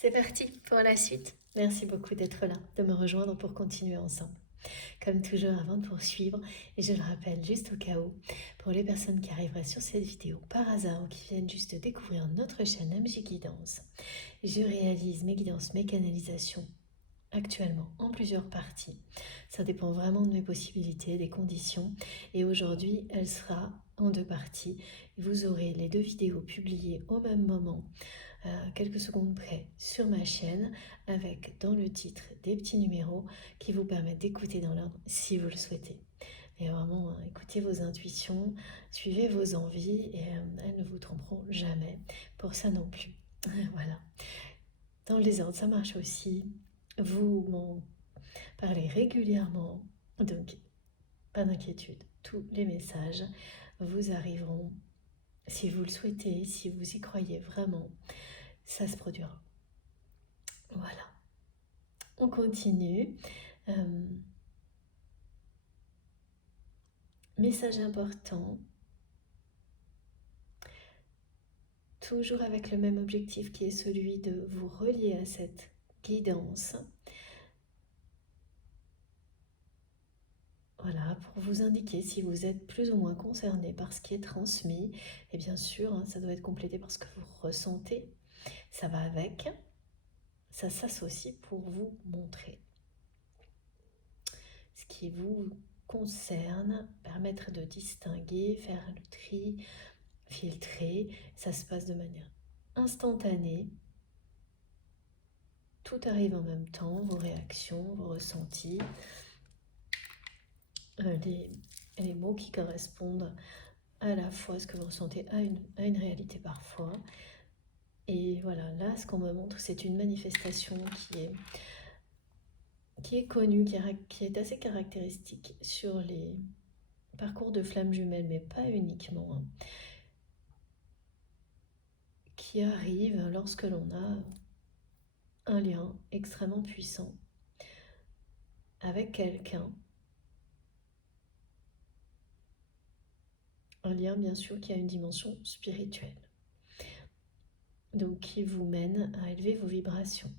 C'est parti pour la suite. Merci beaucoup d'être là, de me rejoindre pour continuer ensemble. Comme toujours, avant de poursuivre, et je le rappelle juste au cas où, pour les personnes qui arriveraient sur cette vidéo par hasard ou qui viennent juste de découvrir notre chaîne MJ Guidance, je réalise mes guidances, mes canalisations actuellement en plusieurs parties. Ça dépend vraiment de mes possibilités, des conditions. Et aujourd'hui, elle sera en deux parties. Vous aurez les deux vidéos publiées au même moment, quelques secondes près sur ma chaîne, avec dans le titre des petits numéros qui vous permettent d'écouter dans l'ordre si vous le souhaitez. Et vraiment, écoutez vos intuitions, suivez vos envies et elles ne vous tromperont jamais pour ça non plus. Voilà. Dans le désordre, ça marche aussi. Vous m'en parlez régulièrement, donc pas d'inquiétude. Tous les messages vous arriveront si vous le souhaitez, si vous y croyez vraiment. Ça se produira. Voilà. On continue. Message important. Toujours avec le même objectif qui est celui de vous relier à cette guidance. Voilà, pour vous indiquer si vous êtes plus ou moins concerné par ce qui est transmis. Et bien sûr, ça doit être complété par ce que vous ressentez. Ça va avec. Ça s'associe pour vous montrer ce qui vous concerne, permettre de distinguer, faire le tri, filtrer. Ça se passe de manière instantanée. Tout arrive en même temps, vos réactions, vos ressentis, les mots qui correspondent à la fois à ce que vous ressentez à une réalité parfois. Et voilà, là, ce qu'on me montre, c'est une manifestation qui est connue, qui est assez caractéristique sur les parcours de flammes jumelles, mais pas uniquement, qui arrive lorsque l'on a un lien extrêmement puissant avec quelqu'un. Un lien, bien sûr, qui a une dimension spirituelle. Donc, qui vous mène à élever vos vibrations,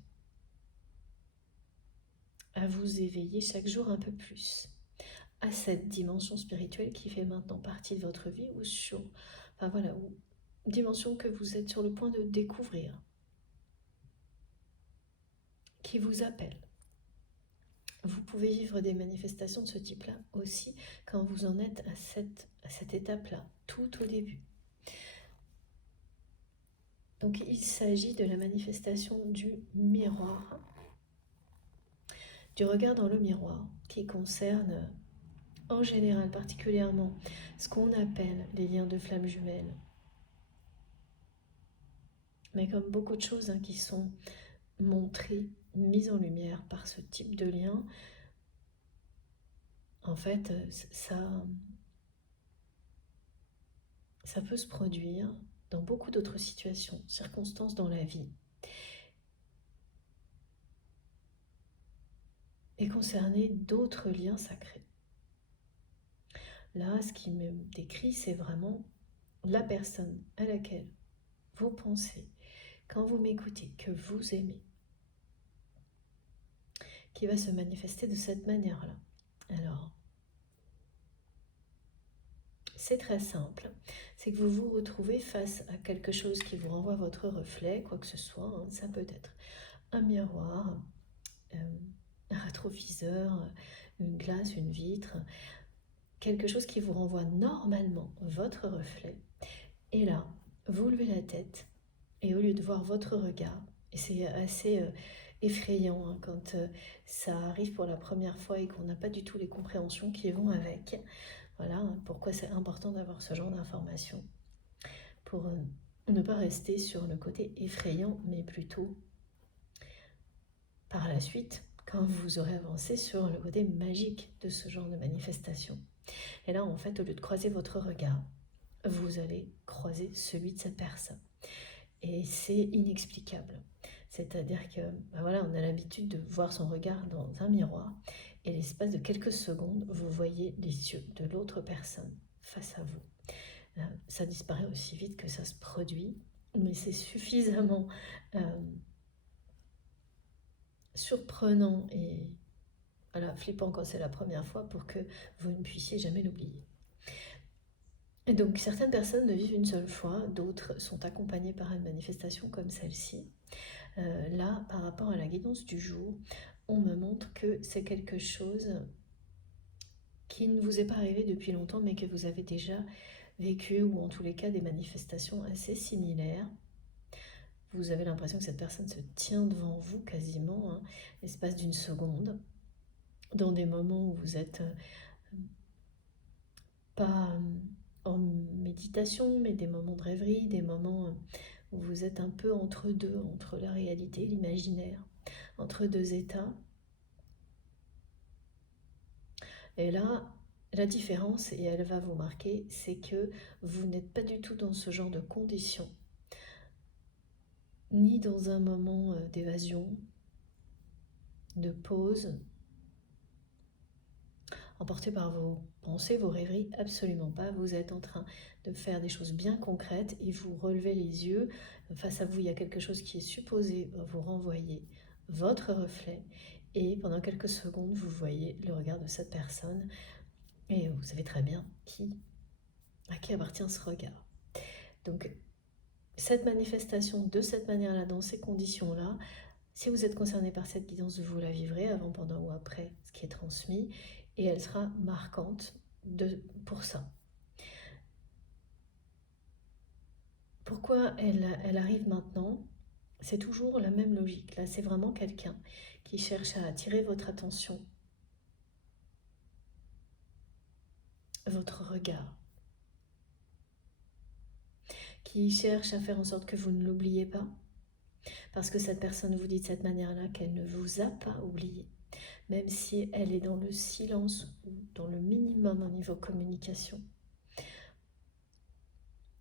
à vous éveiller chaque jour un peu plus à cette dimension spirituelle qui fait maintenant partie de votre vie ou ou dimension que vous êtes sur le point de découvrir, qui vous appelle. Vous pouvez vivre des manifestations de ce type-là aussi quand vous en êtes à cette étape-là, tout au début. Donc il s'agit de la manifestation du miroir, du regard dans le miroir, qui concerne en général particulièrement ce qu'on appelle les liens de flammes jumelles. Mais comme beaucoup de choses qui sont montrées, mises en lumière par ce type de lien, en fait, ça peut se produire dans beaucoup d'autres situations, circonstances dans la vie, et concerner d'autres liens sacrés. Là, ce qui me décrit, c'est vraiment la personne à laquelle vous pensez, quand vous m'écoutez, que vous aimez, qui va se manifester de cette manière-là. Alors, c'est très simple, c'est que vous vous retrouvez face à quelque chose qui vous renvoie votre reflet, quoi que ce soit, ça peut être un miroir, un rétroviseur, une glace, une vitre, quelque chose qui vous renvoie normalement votre reflet. Et là, vous levez la tête et au lieu de voir votre regard, et c'est assez effrayant quand ça arrive pour la première fois et qu'on n'a pas du tout les compréhensions qui vont avec. Voilà pourquoi c'est important d'avoir ce genre d'informations pour ne pas rester sur le côté effrayant, mais plutôt par la suite, quand vous aurez avancé sur le côté magique de ce genre de manifestation. Et là, en fait, au lieu de croiser votre regard, vous allez croiser celui de cette personne. Et c'est inexplicable. C'est-à-dire que, voilà, on a l'habitude de voir son regard dans un miroir, et l'espace de quelques secondes, vous voyez les yeux de l'autre personne face à vous. Ça disparaît aussi vite que ça se produit, mais c'est suffisamment surprenant et voilà, flippant quand c'est la première fois pour que vous ne puissiez jamais l'oublier. Et donc certaines personnes ne vivent une seule fois, d'autres sont accompagnées par une manifestation comme celle-ci. Là, par rapport à la guidance du jour, on me montre que c'est quelque chose qui ne vous est pas arrivé depuis longtemps, mais que vous avez déjà vécu, ou en tous les cas des manifestations assez similaires. Vous avez l'impression que cette personne se tient devant vous quasiment, hein, l'espace d'une seconde, dans des moments où vous êtes pas en méditation, mais des moments de rêverie, des moments où vous êtes un peu entre deux, entre la réalité et l'imaginaire, entre deux états. Et là, la différence, et elle va vous marquer, c'est que vous n'êtes pas du tout dans ce genre de conditions, ni dans un moment d'évasion, de pause, emporté par vos pensées, vos rêveries, absolument pas. Vous êtes en train de faire des choses bien concrètes et vous relevez les yeux. Face à vous, il y a quelque chose qui est supposé vous renvoyer votre reflet. Et pendant quelques secondes, vous voyez le regard de cette personne. Et vous savez très bien à qui appartient ce regard. Donc, cette manifestation de cette manière-là, dans ces conditions-là, si vous êtes concerné par cette guidance, vous la vivrez avant, pendant ou après ce qui est transmis, et elle sera marquante pour ça. Pourquoi elle arrive maintenant? C'est toujours la même logique. Là, c'est vraiment quelqu'un qui cherche à attirer votre attention, votre regard, qui cherche à faire en sorte que vous ne l'oubliez pas, parce que cette personne vous dit de cette manière-là qu'elle ne vous a pas oublié, même si elle est dans le silence ou dans le minimum au niveau communication.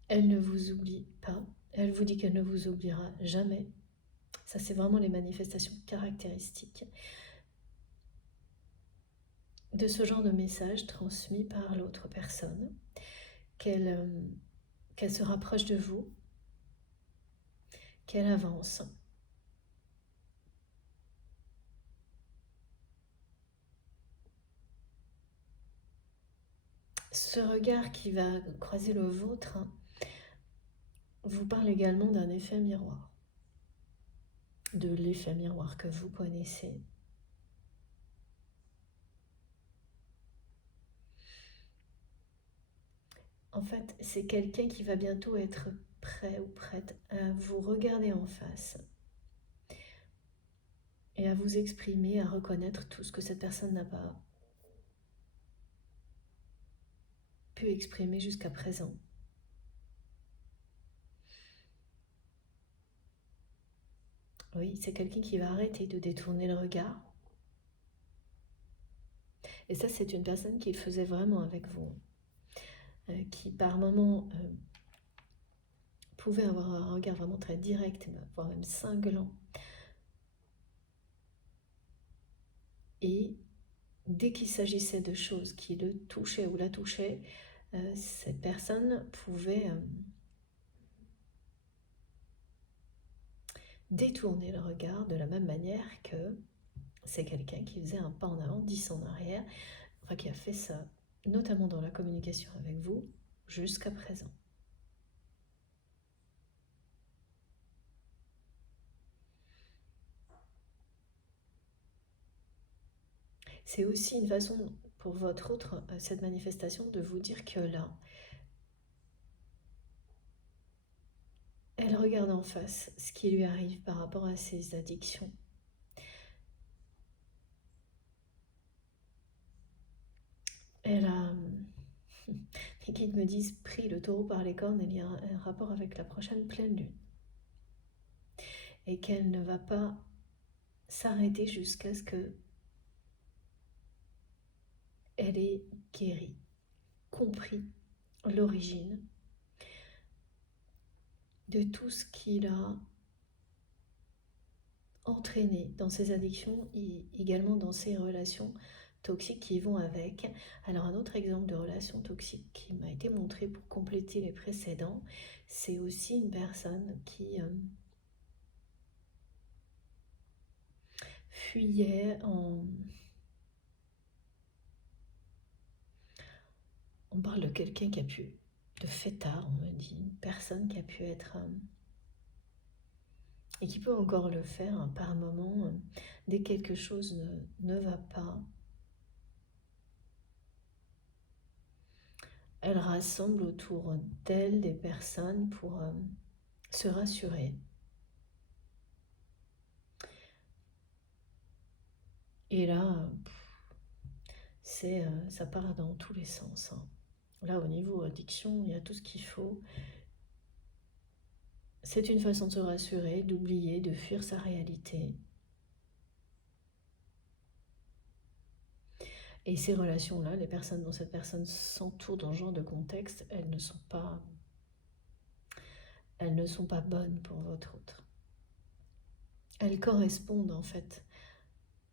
Elle ne vous oublie pas, elle vous dit qu'elle ne vous oubliera jamais. Ça, c'est vraiment les manifestations caractéristiques de ce genre de message transmis par l'autre personne, qu'elle se rapproche de vous, qu'elle avance. Ce regard qui va croiser le vôtre vous parle également d'un effet miroir, de l'effet miroir que vous connaissez. En fait, c'est quelqu'un qui va bientôt être prêt ou prête à vous regarder en face et à vous exprimer, à reconnaître tout ce que cette personne n'a pas pu exprimer jusqu'à présent. Oui, c'est quelqu'un qui va arrêter de détourner le regard. Et ça, c'est une personne qui le faisait vraiment avec vous, qui par moments pouvait avoir un regard vraiment très direct, voire même cinglant. Et dès qu'il s'agissait de choses qui le touchaient ou la touchaient, cette personne pouvait détourner le regard de la même manière que c'est quelqu'un qui faisait un pas en avant, 10 en arrière, enfin qui a fait ça, notamment dans la communication avec vous, jusqu'à présent. C'est aussi une façon pour votre autre, cette manifestation, de vous dire que là, elle regarde en face ce qui lui arrive par rapport à ses addictions. Elle a, les guides me disent, pris le taureau par les cornes, il y a un rapport avec la prochaine pleine lune. Et qu'elle ne va pas s'arrêter jusqu'à ce que elle ait guéri, compris l'origine de tout ce qui l'a entraîné dans ses addictions et également dans ses relations toxiques qui vont avec. Alors un autre exemple de relation toxique qui m'a été montré pour compléter les précédents, c'est aussi une personne qui fuyait On parle de quelqu'un qui a pu, de fêtard, on me dit, une personne qui a pu être, et qui peut encore le faire par moment, dès que quelque chose ne va pas, elle rassemble autour d'elle des personnes pour se rassurer. Et là, ça part dans tous les sens. Là, au niveau addiction, il y a tout ce qu'il faut. C'est une façon de se rassurer, d'oublier, de fuir sa réalité. Et ces relations-là, les personnes dont cette personne s'entoure dans ce genre de contexte, elles ne sont pas bonnes pour votre autre. Elles correspondent en fait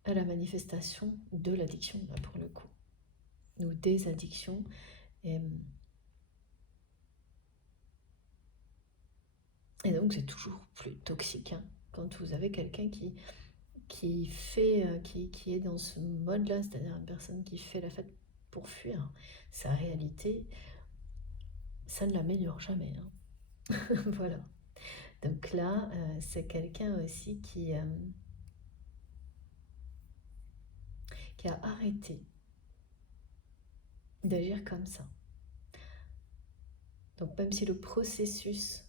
à la manifestation de l'addiction, là pour le coup, ou des addictions. Et donc c'est toujours plus toxique quand vous avez quelqu'un qui est dans ce mode-là, c'est-à-dire une personne qui fait la fête pour fuir sa réalité, ça ne l'améliore jamais. Voilà. Donc là, c'est quelqu'un aussi qui a arrêté d'agir comme ça. Donc même si le processus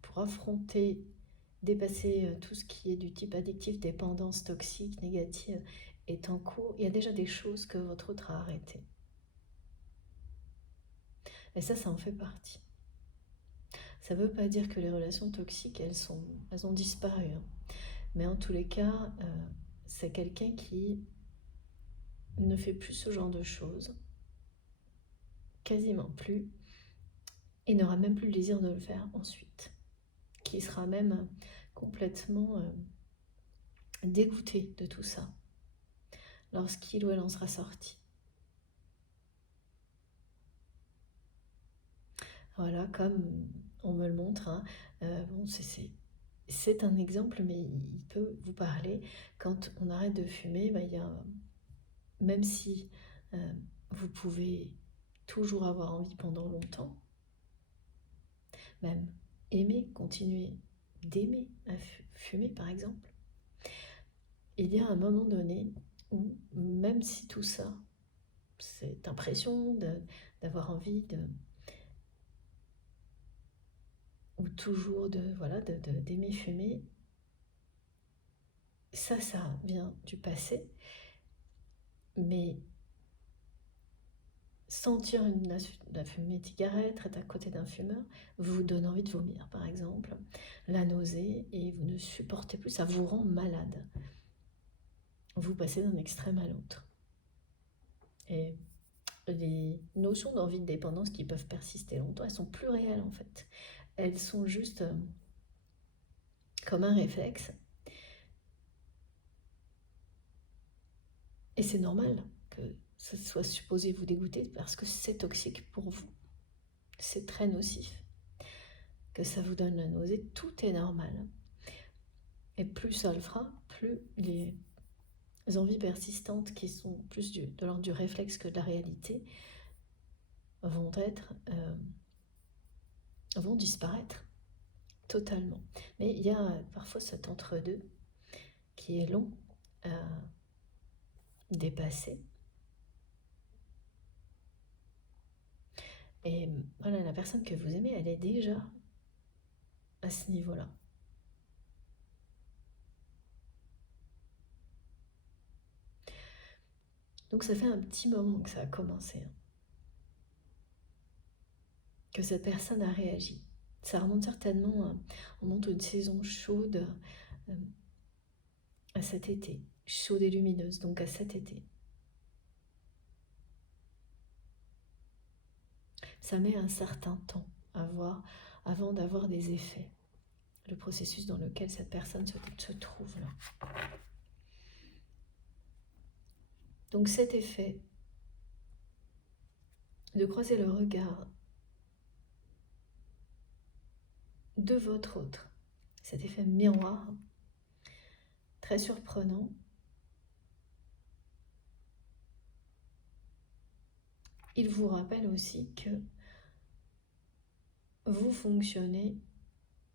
pour affronter, dépasser tout ce qui est du type addictif, dépendance toxique, négative, est en cours, il y a déjà des choses que votre autre a arrêtées. Et ça en fait partie. Ça ne veut pas dire que les relations toxiques, elles ont disparu. Mais en tous les cas, c'est quelqu'un qui ne fait plus ce genre de choses, quasiment plus, et n'aura même plus le désir de le faire ensuite, qui sera même complètement dégoûté de tout ça lorsqu'il ou elle en sera sorti. Voilà, comme on me le montre, bon, c'est un exemple, mais il peut vous parler. Quand on arrête de fumer, même si vous pouvez toujours avoir envie pendant longtemps, même aimer, continuer d'aimer à fumer par exemple, il y a un moment donné où même si tout ça, cette impression d'avoir envie ou toujours d'aimer fumer, ça vient du passé, mais sentir la fumée de cigarette, être à côté d'un fumeur, vous donne envie de vomir, par exemple, la nausée, et vous ne supportez plus, ça vous rend malade. Vous passez d'un extrême à l'autre. Et les notions d'envie de dépendance qui peuvent persister longtemps, elles sont plus réelles en fait. Elles sont juste comme un réflexe. Et c'est normal que ça soit supposé vous dégoûter parce que c'est toxique pour vous. C'est très nocif. Que ça vous donne la nausée, tout est normal. Et plus ça le fera, plus les envies persistantes qui sont plus de l'ordre du réflexe que de la réalité vont disparaître totalement. Mais il y a parfois cet entre-deux qui est long à dépasser. Et voilà, la personne que vous aimez, elle est déjà à ce niveau-là. Donc ça fait un petit moment que ça a commencé, que cette personne a réagi. Ça remonte certainement, on monte une saison chaude à cet été, chaude et lumineuse, donc à cet été. Ça met un certain temps avant d'avoir des effets, le processus dans lequel cette personne se trouve là. Donc cet effet de croiser le regard de votre autre, cet effet miroir, très surprenant, il vous rappelle aussi que vous fonctionnez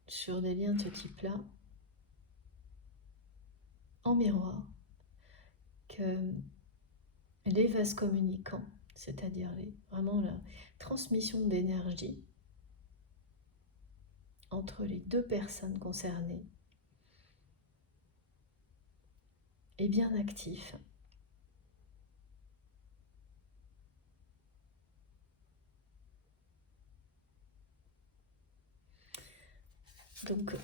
sur des liens de ce type-là en miroir, que les vases communicants, c'est-à-dire vraiment la transmission d'énergie entre les deux personnes concernées, est bien actif. Donc,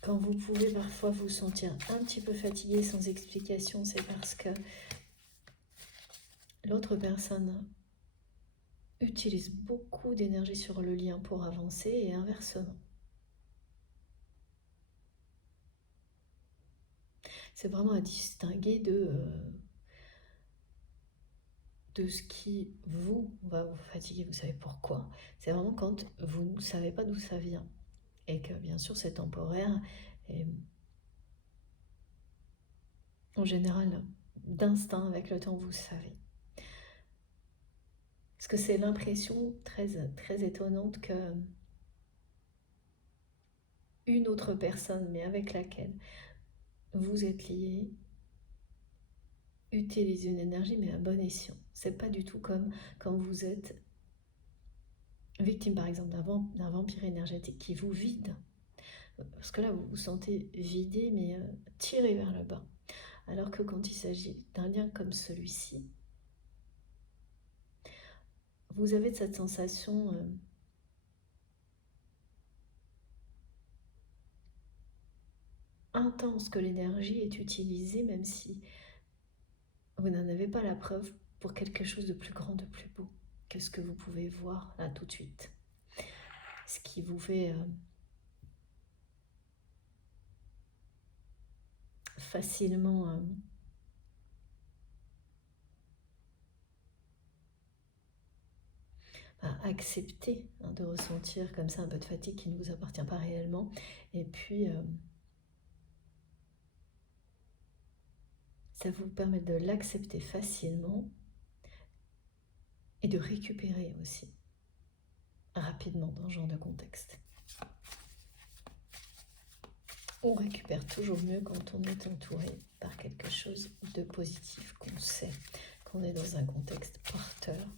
quand vous pouvez parfois vous sentir un petit peu fatigué sans explication, c'est parce que l'autre personne utilise beaucoup d'énergie sur le lien pour avancer et inversement. C'est vraiment à distinguer de ce qui va vous fatiguer. Vous savez pourquoi? C'est vraiment quand vous ne savez pas d'où ça vient. Et que bien sûr c'est temporaire. Et en général, d'instinct, avec le temps, vous savez. Parce que c'est l'impression très, très étonnante que une autre personne, mais avec laquelle vous êtes lié, utilise une énergie, mais à bon escient. C'est pas du tout comme quand vous êtes victime, par exemple, d'un vampire énergétique qui vous vide. Parce que là, vous vous sentez vidé, mais tiré vers le bas. Alors que quand il s'agit d'un lien comme celui-ci, vous avez cette sensation intense que l'énergie est utilisée, même si vous n'en avez pas la preuve, pour quelque chose de plus grand, de plus beau que ce que vous pouvez voir là tout de suite. Ce qui vous fait facilement accepter de ressentir comme ça un peu de fatigue qui ne vous appartient pas réellement. Et puis, ça vous permet de l'accepter facilement et de récupérer aussi rapidement dans ce genre de contexte. On récupère toujours mieux quand on est entouré par quelque chose de positif, qu'on sait qu'on est dans un contexte porteur,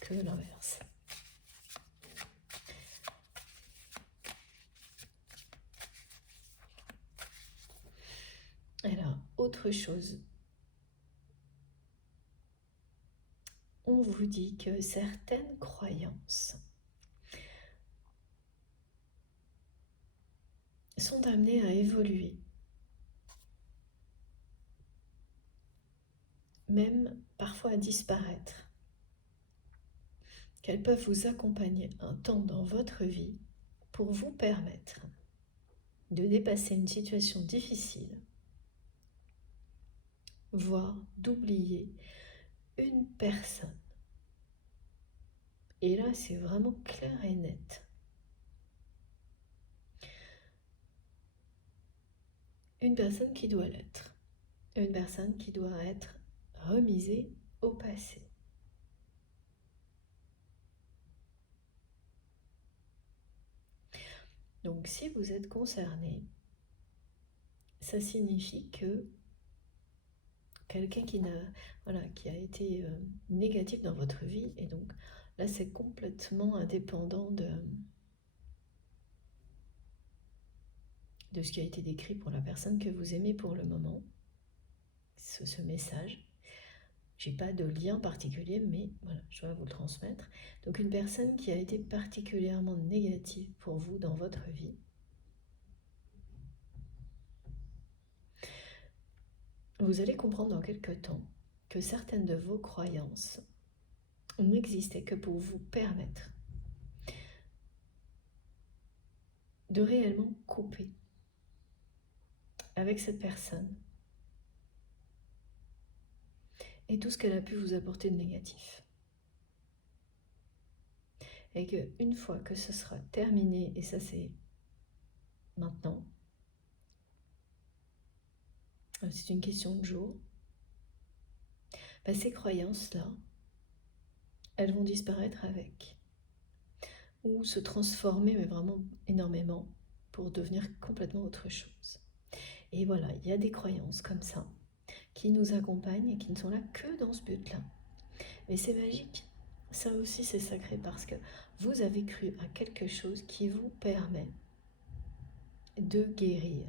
que l'inverse. Alors, autre chose, on vous dit que certaines croyances sont amenées à évoluer, même parfois à disparaître, qu'elles peuvent vous accompagner un temps dans votre vie pour vous permettre de dépasser une situation difficile, voire d'oublier une personne. Et là, c'est vraiment clair et net. Une personne qui doit l'être. Une personne qui doit être remisée au passé. Donc, si vous êtes concerné, ça signifie que quelqu'un qui a été négatif dans votre vie, et donc là, c'est complètement indépendant de ce qui a été décrit pour la personne que vous aimez pour le moment, ce message. J'ai pas de lien particulier, mais voilà, je vais vous le transmettre. Donc une personne qui a été particulièrement négative pour vous dans votre vie, vous allez comprendre dans quelques temps que certaines de vos croyances n'existaient que pour vous permettre de réellement couper avec cette personne et tout ce qu'elle a pu vous apporter de négatif. Et qu'une fois que ce sera terminé, et ça c'est maintenant, c'est une question de jour, ces croyances-là, elles vont disparaître avec, ou se transformer, mais vraiment énormément, pour devenir complètement autre chose. Et voilà, il y a des croyances comme ça, qui nous accompagnent et qui ne sont là que dans ce but-là. Mais c'est magique, ça aussi c'est sacré, parce que vous avez cru à quelque chose qui vous permet de guérir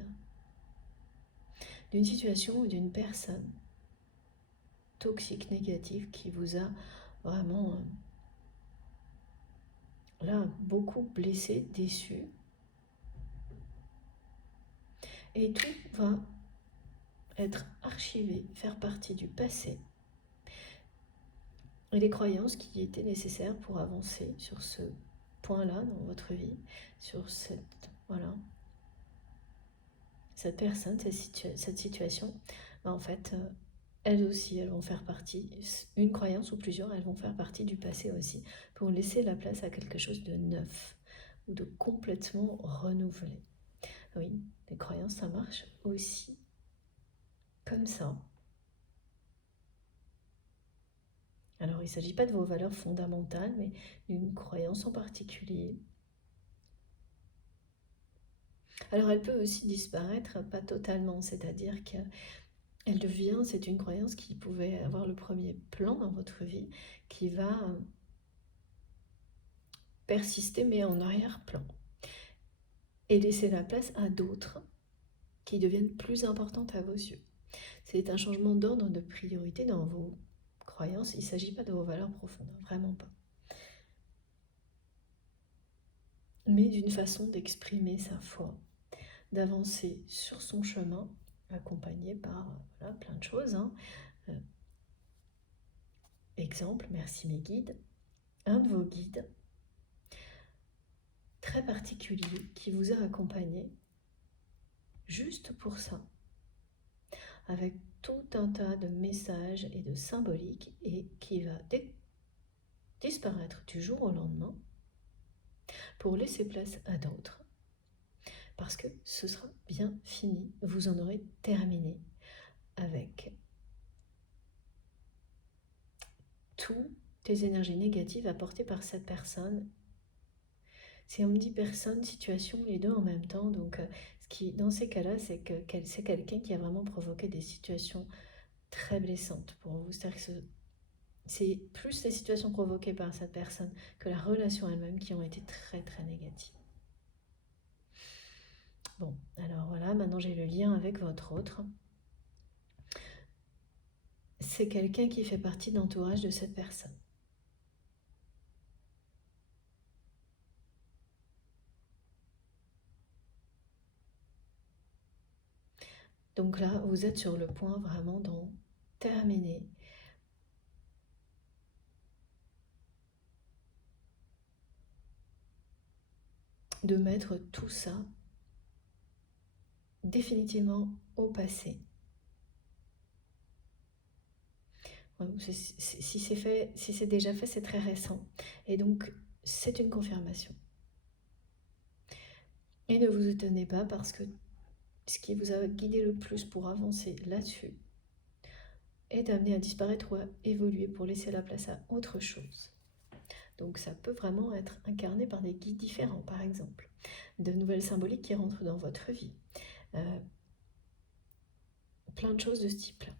d'une situation ou d'une personne toxique, négative, qui vous a vraiment là beaucoup blessé, déçu. Et tout va être archivé, faire partie du passé. Et les croyances qui étaient nécessaires pour avancer sur ce point-là dans votre vie, sur cette personne, cette situation, en fait, elles aussi, elles vont faire partie, une croyance ou plusieurs, elles vont faire partie du passé aussi, pour laisser la place à quelque chose de neuf ou de complètement renouvelé. Oui, les croyances, ça marche aussi comme ça. Alors, il ne s'agit pas de vos valeurs fondamentales, mais d'une croyance en particulier. Alors, elle peut aussi disparaître, pas totalement, c'est-à-dire qu'elle devient, c'est une croyance qui pouvait avoir le premier plan dans votre vie, qui va persister, mais en arrière-plan, et laisser la place à d'autres qui deviennent plus importantes à vos yeux. C'est un changement d'ordre de priorité dans vos croyances. Il ne s'agit pas de vos valeurs profondes, vraiment pas. Mais d'une façon d'exprimer sa foi, d'avancer sur son chemin, accompagné par plein de choses. Exemple, merci mes guides. Un de vos guides très particulier qui vous a accompagné juste pour ça, avec tout un tas de messages et de symboliques, et qui va disparaître du jour au lendemain pour laisser place à d'autres, parce que ce sera bien fini, vous en aurez terminé avec toutes les énergies négatives apportées par cette personne. Si on me dit personne, situation, les deux en même temps, donc ce qui, dans ces cas-là, c'est que c'est quelqu'un qui a vraiment provoqué des situations très blessantes pour vous. C'est-à-dire que c'est plus les situations provoquées par cette personne que la relation elle-même qui ont été très très négatives. Bon, alors voilà, maintenant j'ai le lien avec votre autre. C'est quelqu'un qui fait partie de l'entourage de cette personne. Donc là, vous êtes sur le point vraiment d'en terminer. De mettre tout ça définitivement au passé. Si c'est déjà fait, c'est très récent. Et donc, c'est une confirmation. Et ne vous étonnez pas, parce que ce qui vous a guidé le plus pour avancer là-dessus est amené à disparaître ou à évoluer pour laisser la place à autre chose. Donc ça peut vraiment être incarné par des guides différents, par exemple. De nouvelles symboliques qui rentrent dans votre vie. Plein de choses de ce type-là.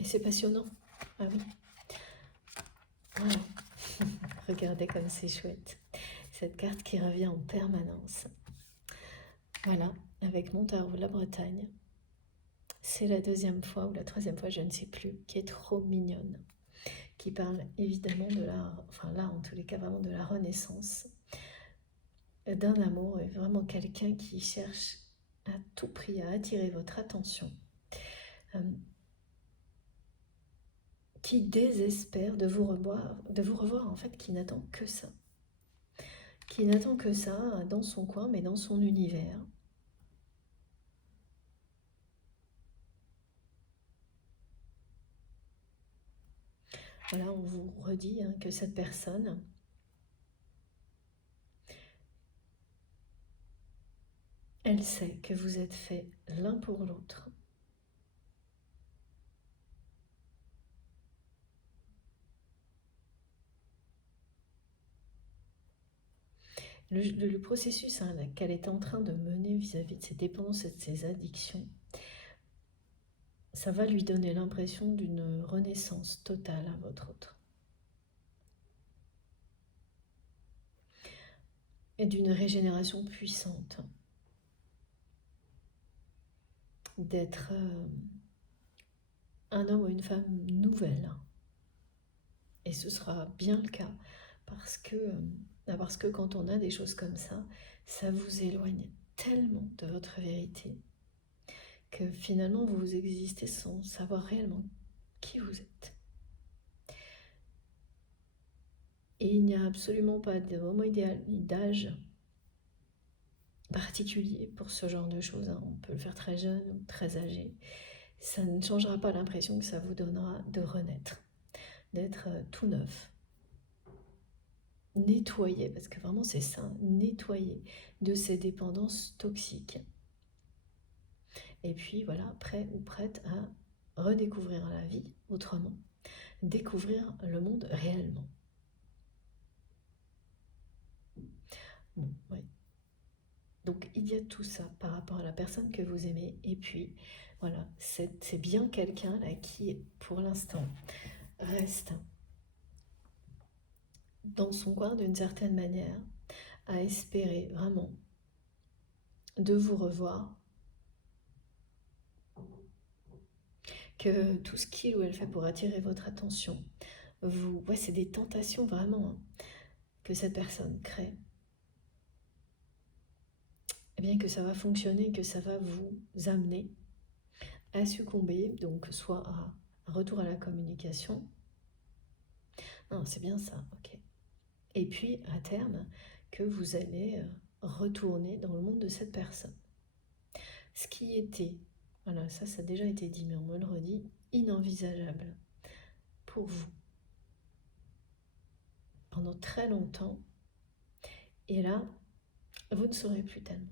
Et c'est passionnant. Ah oui. Voilà. Regardez comme c'est chouette. Cette carte qui revient en permanence. Voilà, avec mon tarot la Bretagne. C'est la deuxième fois ou la troisième fois, je ne sais plus, qui est trop mignonne. Qui parle évidemment de là en tous les cas vraiment de la renaissance. D'un amour, et vraiment quelqu'un qui cherche à tout prix à attirer votre attention. Qui désespère de vous revoir en fait, qui n'attend que ça. Qui n'attend que ça dans son coin, mais dans son univers. Voilà, on vous redit que cette personne Elle sait que vous êtes faits l'un pour l'autre. Le processus qu'elle est en train de mener vis-à-vis de ses dépendances et de ses addictions, ça va lui donner l'impression d'une renaissance totale à votre autre. Et d'une régénération puissante. D'être un homme ou une femme nouvelle. Et ce sera bien le cas parce que quand on a des choses comme ça vous éloigne tellement de votre vérité que finalement vous existez sans savoir réellement qui vous êtes. Et il n'y a absolument pas de moment idéal ni d'âge particulier pour ce genre de choses. On peut le faire très jeune ou très âgé. Ça ne changera pas l'impression que ça vous donnera de renaître, d'être tout neuf. Nettoyer, parce que vraiment c'est ça, nettoyer de ces dépendances toxiques. Et puis voilà, prêt ou prête à redécouvrir la vie autrement, découvrir le monde réellement. Bon, ouais. Donc il y a tout ça par rapport à la personne que vous aimez. Et puis voilà, c'est bien quelqu'un là qui, pour l'instant, reste dans son coin d'une certaine manière, à espérer vraiment de vous revoir, que tout ce qu'il ou elle fait pour attirer votre attention, c'est des tentations vraiment que cette personne crée. Et bien que ça va fonctionner, que ça va vous amener à succomber, donc soit à un retour à la communication. Non, c'est bien ça, ok. Et puis à terme, que vous allez retourner dans le monde de cette personne. Ce qui était, voilà, ça a déjà été dit, mais on me le redit, inenvisageable pour vous pendant très longtemps. Et là, vous ne saurez plus tellement.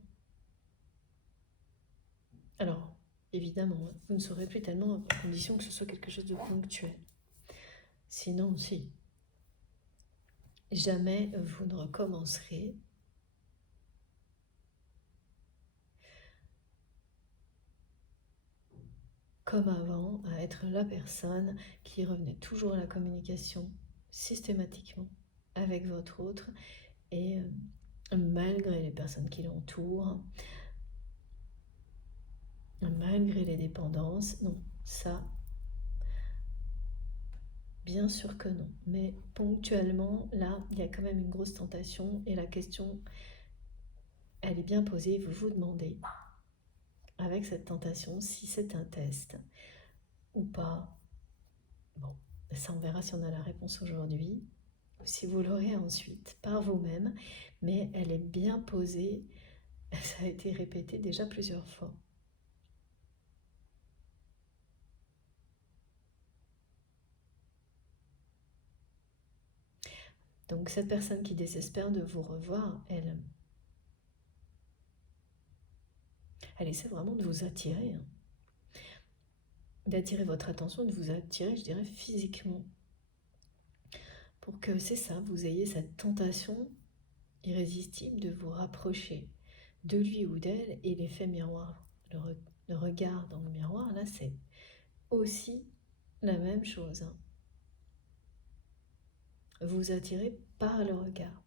Alors, évidemment, vous ne saurez plus tellement à condition que ce soit quelque chose de ponctuel. Sinon, si. Jamais vous ne recommencerez comme avant à être la personne qui revenait toujours à la communication systématiquement avec votre autre et malgré les personnes qui l'entourent, malgré les dépendances. Non, ça, bien sûr que non. Mais ponctuellement, là, il y a quand même une grosse tentation et la question, elle est bien posée. Vous vous demandez, avec cette tentation, si c'est un test ou pas. Bon, ça on verra si on a la réponse aujourd'hui ou si vous l'aurez ensuite par vous-même, mais elle est bien posée. Ça a été répété déjà plusieurs fois. Donc cette personne qui désespère de vous revoir, elle essaie vraiment de vous attirer, d'attirer votre attention, de vous attirer, je dirais, physiquement. Pour que, c'est ça, vous ayez cette tentation irrésistible de vous rapprocher de lui ou d'elle, et l'effet miroir, le regard dans le miroir, là, c'est aussi la même chose. Vous attirez par le regard.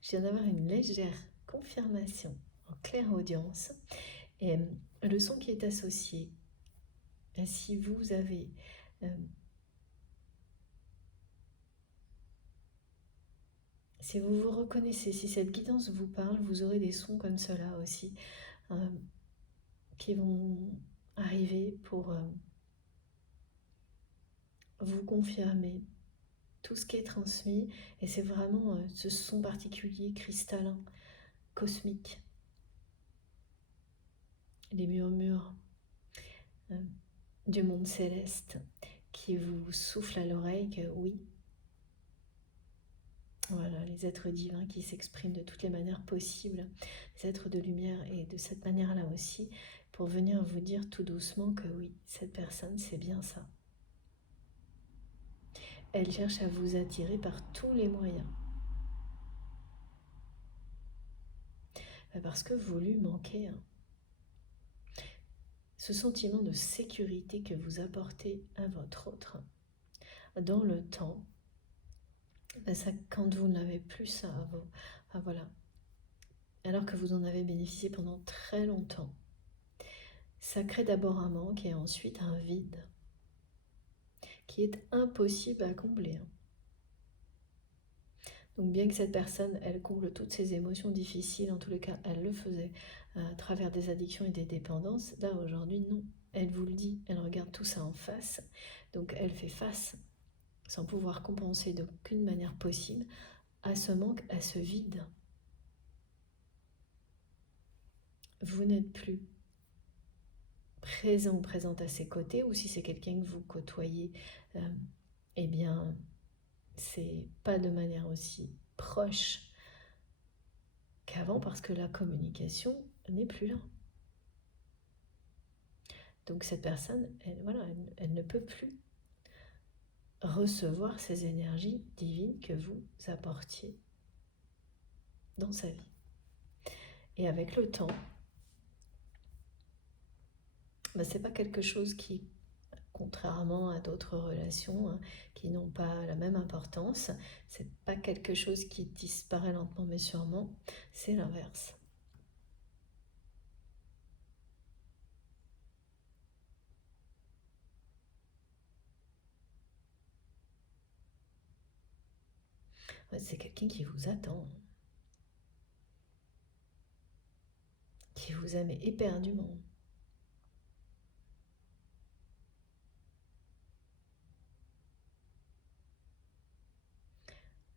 Je viens d'avoir une légère confirmation en claire audience. Et le son qui est associé, si vous avez si vous vous reconnaissez, si cette guidance vous parle, vous aurez des sons comme cela aussi qui vont arriver pour vous confirmer tout ce qui est transmis. Et c'est vraiment ce son particulier, cristallin, cosmique. Les murmures du monde céleste qui vous souffle à l'oreille que oui, Voilà, les êtres divins qui s'expriment de toutes les manières possibles, les êtres de lumière, et de cette manière-là aussi, pour venir vous dire tout doucement que oui, cette personne, c'est bien ça. Elle cherche à vous attirer par tous les moyens. Parce que vous lui manquez. Ce sentiment de sécurité que vous apportez à votre autre dans le temps, ça, quand vous n'avez plus ça, voilà, alors que vous en avez bénéficié pendant très longtemps, ça crée d'abord un manque et ensuite un vide qui est impossible à combler. Donc bien que cette personne, elle comble toutes ses émotions difficiles, en tous les cas, elle le faisait à travers des addictions et des dépendances, là aujourd'hui non. Elle vous le dit, elle regarde tout ça en face, donc elle fait face, sans pouvoir compenser d'aucune manière possible, à ce manque, à ce vide. Vous n'êtes plus présent ou présente à ses côtés, ou si c'est quelqu'un que vous côtoyez, eh bien, c'est pas de manière aussi proche qu'avant, parce que la communication n'est plus là. Donc cette personne, elle ne peut plus recevoir ces énergies divines que vous apportiez dans sa vie. Et avec le temps, c'est pas quelque chose qui, contrairement à d'autres relations qui n'ont pas la même importance, c'est pas quelque chose qui disparaît lentement mais sûrement, c'est l'inverse. C'est quelqu'un qui vous attend, qui vous aime éperdument.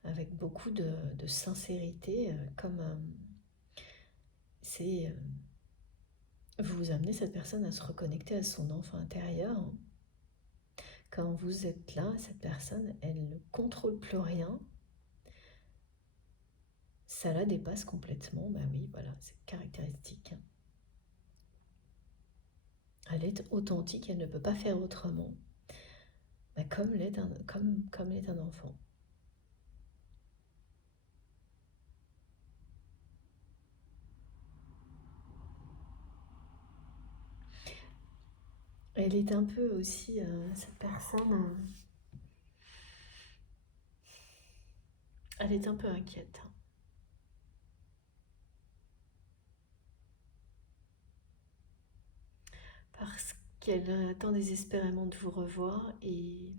Avec beaucoup de sincérité, comme c'est vous amenez cette personne à se reconnecter à son enfant intérieur. Quand vous êtes là, cette personne, elle ne contrôle plus rien. Ça la dépasse complètement. Ben oui, voilà, c'est caractéristique. Elle est authentique, elle ne peut pas faire autrement. Ben comme l'est un enfant. Elle est un peu aussi, cette personne, elle est un peu inquiète. Parce qu'elle attend désespérément de vous revoir et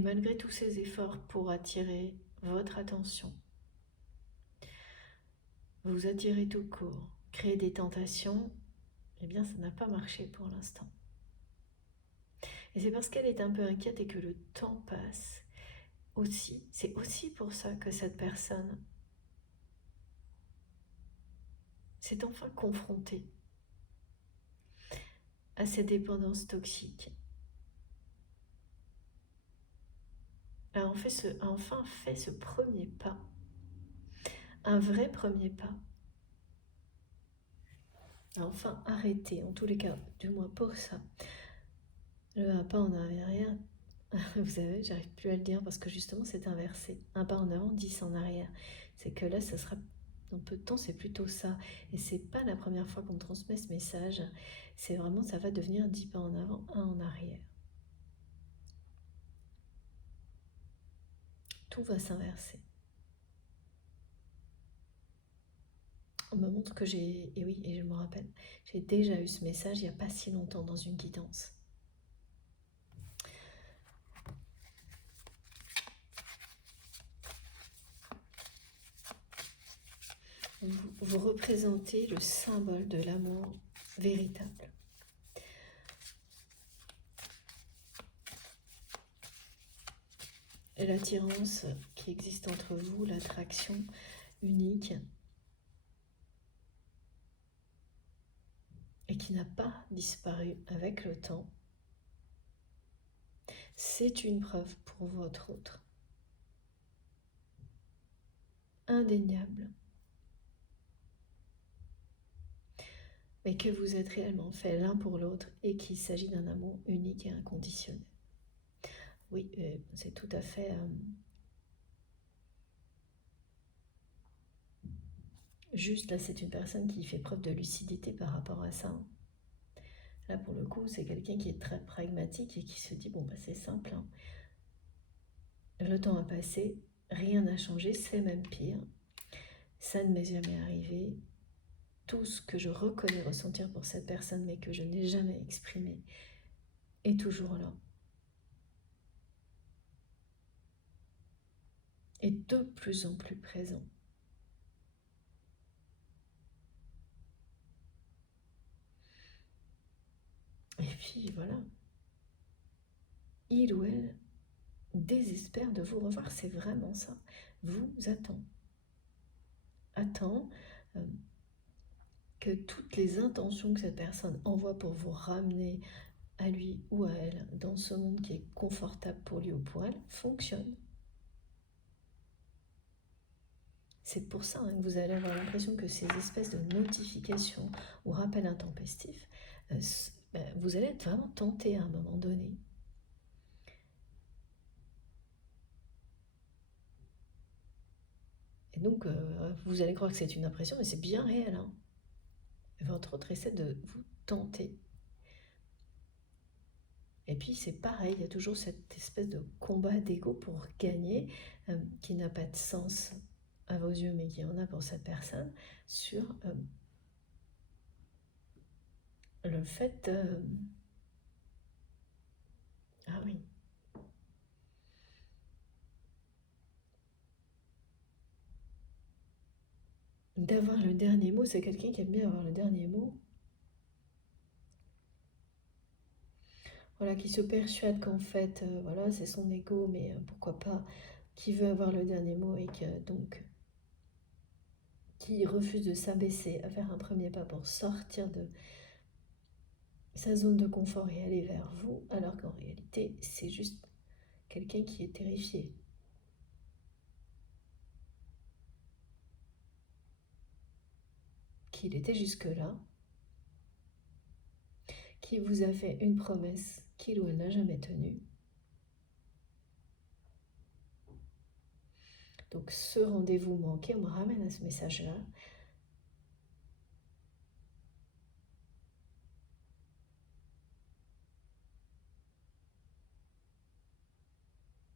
malgré tous ses efforts pour attirer votre attention, vous attirez tout court, créer des tentations, eh bien ça n'a pas marché pour l'instant. Et c'est parce qu'elle est un peu inquiète et que le temps passe aussi, c'est aussi pour ça que cette personne s'est enfin confrontée à cette dépendance toxique. A enfin fait ce premier pas, un vrai premier pas, a enfin arrêté, en tous les cas, du moins pour ça, le pas en arrière. Vous savez, j'arrive plus à le dire parce que justement c'est inversé. Un pas en avant, 10 en arrière. C'est que là, ça sera dans peu de temps, c'est plutôt ça. Et c'est pas la première fois qu'on me transmet ce message. C'est vraiment, ça va devenir 10 pas en avant, 1 en arrière. Tout va s'inverser. On me montre que et oui, et je me rappelle, j'ai déjà eu ce message il n'y a pas si longtemps dans une guidance. Vous représentez le symbole de l'amour véritable. L'attirance qui existe entre vous, l'attraction unique et qui n'a pas disparu avec le temps. C'est une preuve pour votre autre. Indéniable. Mais que vous êtes réellement fait l'un pour l'autre et qu'il s'agit d'un amour unique et inconditionnel. Oui, c'est tout à fait... juste là, c'est une personne qui fait preuve de lucidité par rapport à ça. Là, pour le coup, c'est quelqu'un qui est très pragmatique et qui se dit, bon, bah, c'est simple, hein. Le temps a passé, rien n'a changé, c'est même pire. Ça ne m'est jamais arrivé. Tout ce que je reconnais ressentir pour cette personne, mais que je n'ai jamais exprimé, est toujours là. Et de plus en plus présent. Et puis voilà, il ou elle désespère de vous revoir, c'est vraiment ça. Vous attend. Attend que toutes les intentions que cette personne envoie pour vous ramener à lui ou à elle dans ce monde qui est confortable pour lui ou pour elle fonctionnent. C'est pour ça que vous allez avoir l'impression que ces espèces de notifications ou rappels intempestifs, vous allez être vraiment tenté à un moment donné. Et donc, vous allez croire que c'est une impression, mais c'est bien réel, hein. Votre autre essaie de vous tenter. Et puis c'est pareil, il y a toujours cette espèce de combat d'ego pour gagner, qui n'a pas de sens à vos yeux, mais qui en a pour cette personne, sur le fait ah oui. D'avoir le dernier mot, c'est quelqu'un qui aime bien avoir le dernier mot. Voilà, qui se persuade qu'en fait, voilà, c'est son ego, mais pourquoi pas, qui veut avoir le dernier mot et que donc qui refuse de s'abaisser à faire un premier pas pour sortir de sa zone de confort et aller vers vous, alors qu'en réalité, c'est juste quelqu'un qui est terrifié. Qu'il était jusque-là, qui vous a fait une promesse qu'il ou elle n'a jamais tenue. Donc ce rendez-vous manqué, on me ramène à ce message-là.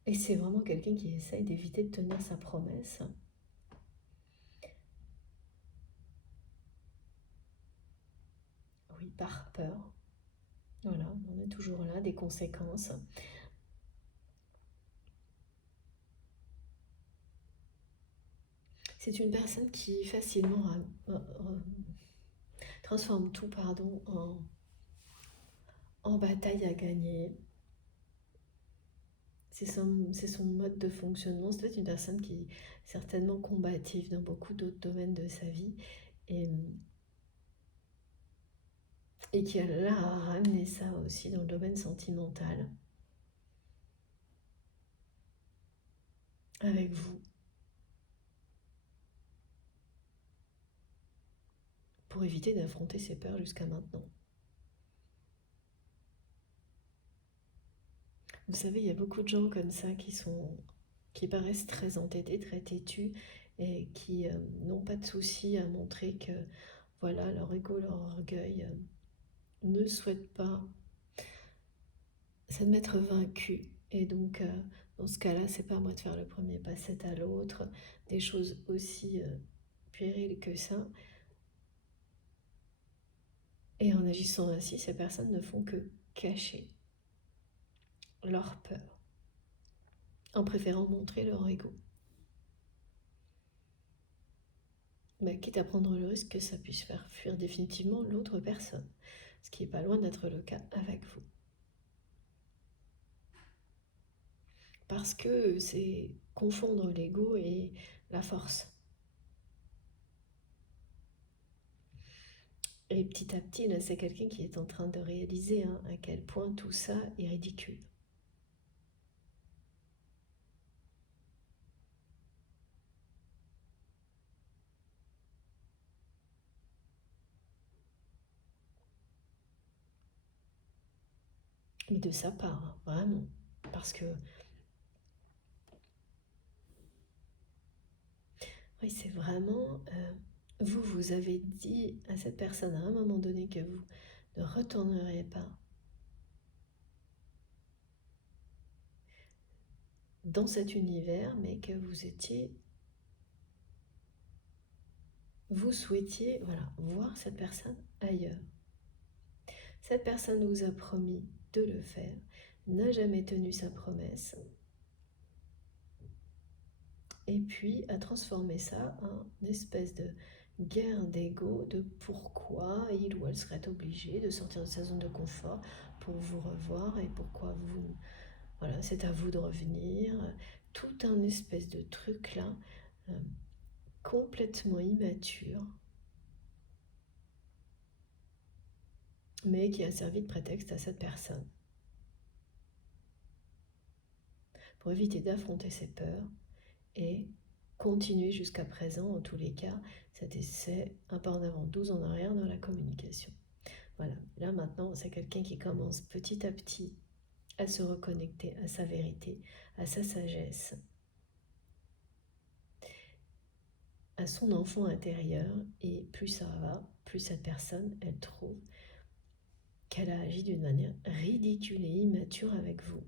Et c'est vraiment quelqu'un qui essaye d'éviter de tenir sa promesse. Oui, par peur. Voilà, on est toujours là, des conséquences. C'est une personne qui facilement transforme tout en bataille à gagner. C'est son mode de fonctionnement. C'est peut-être une personne qui est certainement combative dans beaucoup d'autres domaines de sa vie et qui a là à ramener ça aussi dans le domaine sentimental avec vous pour éviter d'affronter ses peurs jusqu'à maintenant. Vous savez, il y a beaucoup de gens comme ça qui paraissent très entêtés, très têtus et qui n'ont pas de souci à montrer que voilà, leur ego, leur orgueil ne souhaitent pas s'admettre vaincus. Et donc, dans ce cas-là, c'est pas à moi de faire le premier pas, c'est à l'autre. Des choses aussi puériles que ça. Et en agissant ainsi, ces personnes ne font que cacher leur peur, en préférant montrer leur ego. Mais quitte à prendre le risque que ça puisse faire fuir définitivement l'autre personne, ce qui n'est pas loin d'être le cas avec vous. Parce que c'est confondre l'ego et la force. Et petit à petit, là, c'est quelqu'un qui est en train de réaliser à quel point tout ça est ridicule. mais de sa part, hein, vraiment. Parce que, oui, c'est vraiment... vous avez dit à cette personne à un moment donné que vous ne retournerez pas dans cet univers, mais que vous souhaitiez, voilà, voir cette personne ailleurs. Cette personne vous a promis de le faire, n'a jamais tenu sa promesse, et puis a transformé ça en une espèce de guerre d'ego de pourquoi il ou elle serait obligé de sortir de sa zone de confort pour vous revoir et pourquoi vous... Voilà, c'est à vous de revenir. Tout un espèce de truc là, complètement immature, mais qui a servi de prétexte à cette personne pour éviter d'affronter ses peurs et continuer jusqu'à présent, en tous les cas, cet essai un pas en avant, 12 en arrière dans la communication. Voilà, là maintenant, c'est quelqu'un qui commence petit à petit à se reconnecter à sa vérité, à sa sagesse, à son enfant intérieur, et plus ça va, plus cette personne, elle trouve qu'elle a agi d'une manière ridicule et immature avec vous.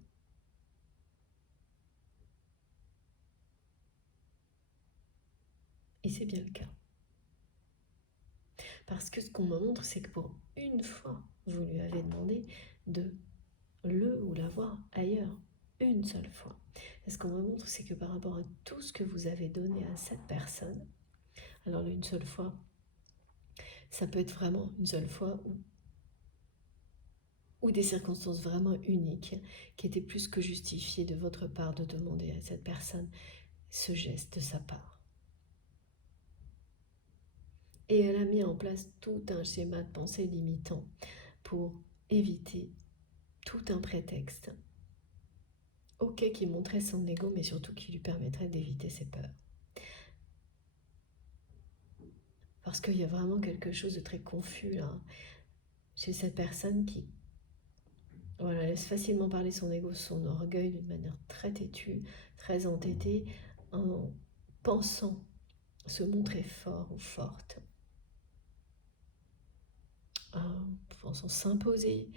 Et c'est bien le cas. Parce que ce qu'on me montre, c'est que pour une fois, vous lui avez demandé de le ou la voir ailleurs, une seule fois. Et ce qu'on me montre, c'est que par rapport à tout ce que vous avez donné à cette personne, alors une seule fois, ça peut être vraiment une seule fois ou des circonstances vraiment uniques qui étaient plus que justifiées de votre part de demander à cette personne ce geste de sa part. Et elle a mis en place tout un schéma de pensée limitant pour éviter tout un prétexte. Ok, qui montrait son ego, mais surtout qui lui permettrait d'éviter ses peurs. Parce qu'il y a vraiment quelque chose de très confus là, chez cette personne qui laisse facilement parler son ego, son orgueil d'une manière très têtue, très entêtée, en pensant se montrer fort ou forte, en pensant s'imposer,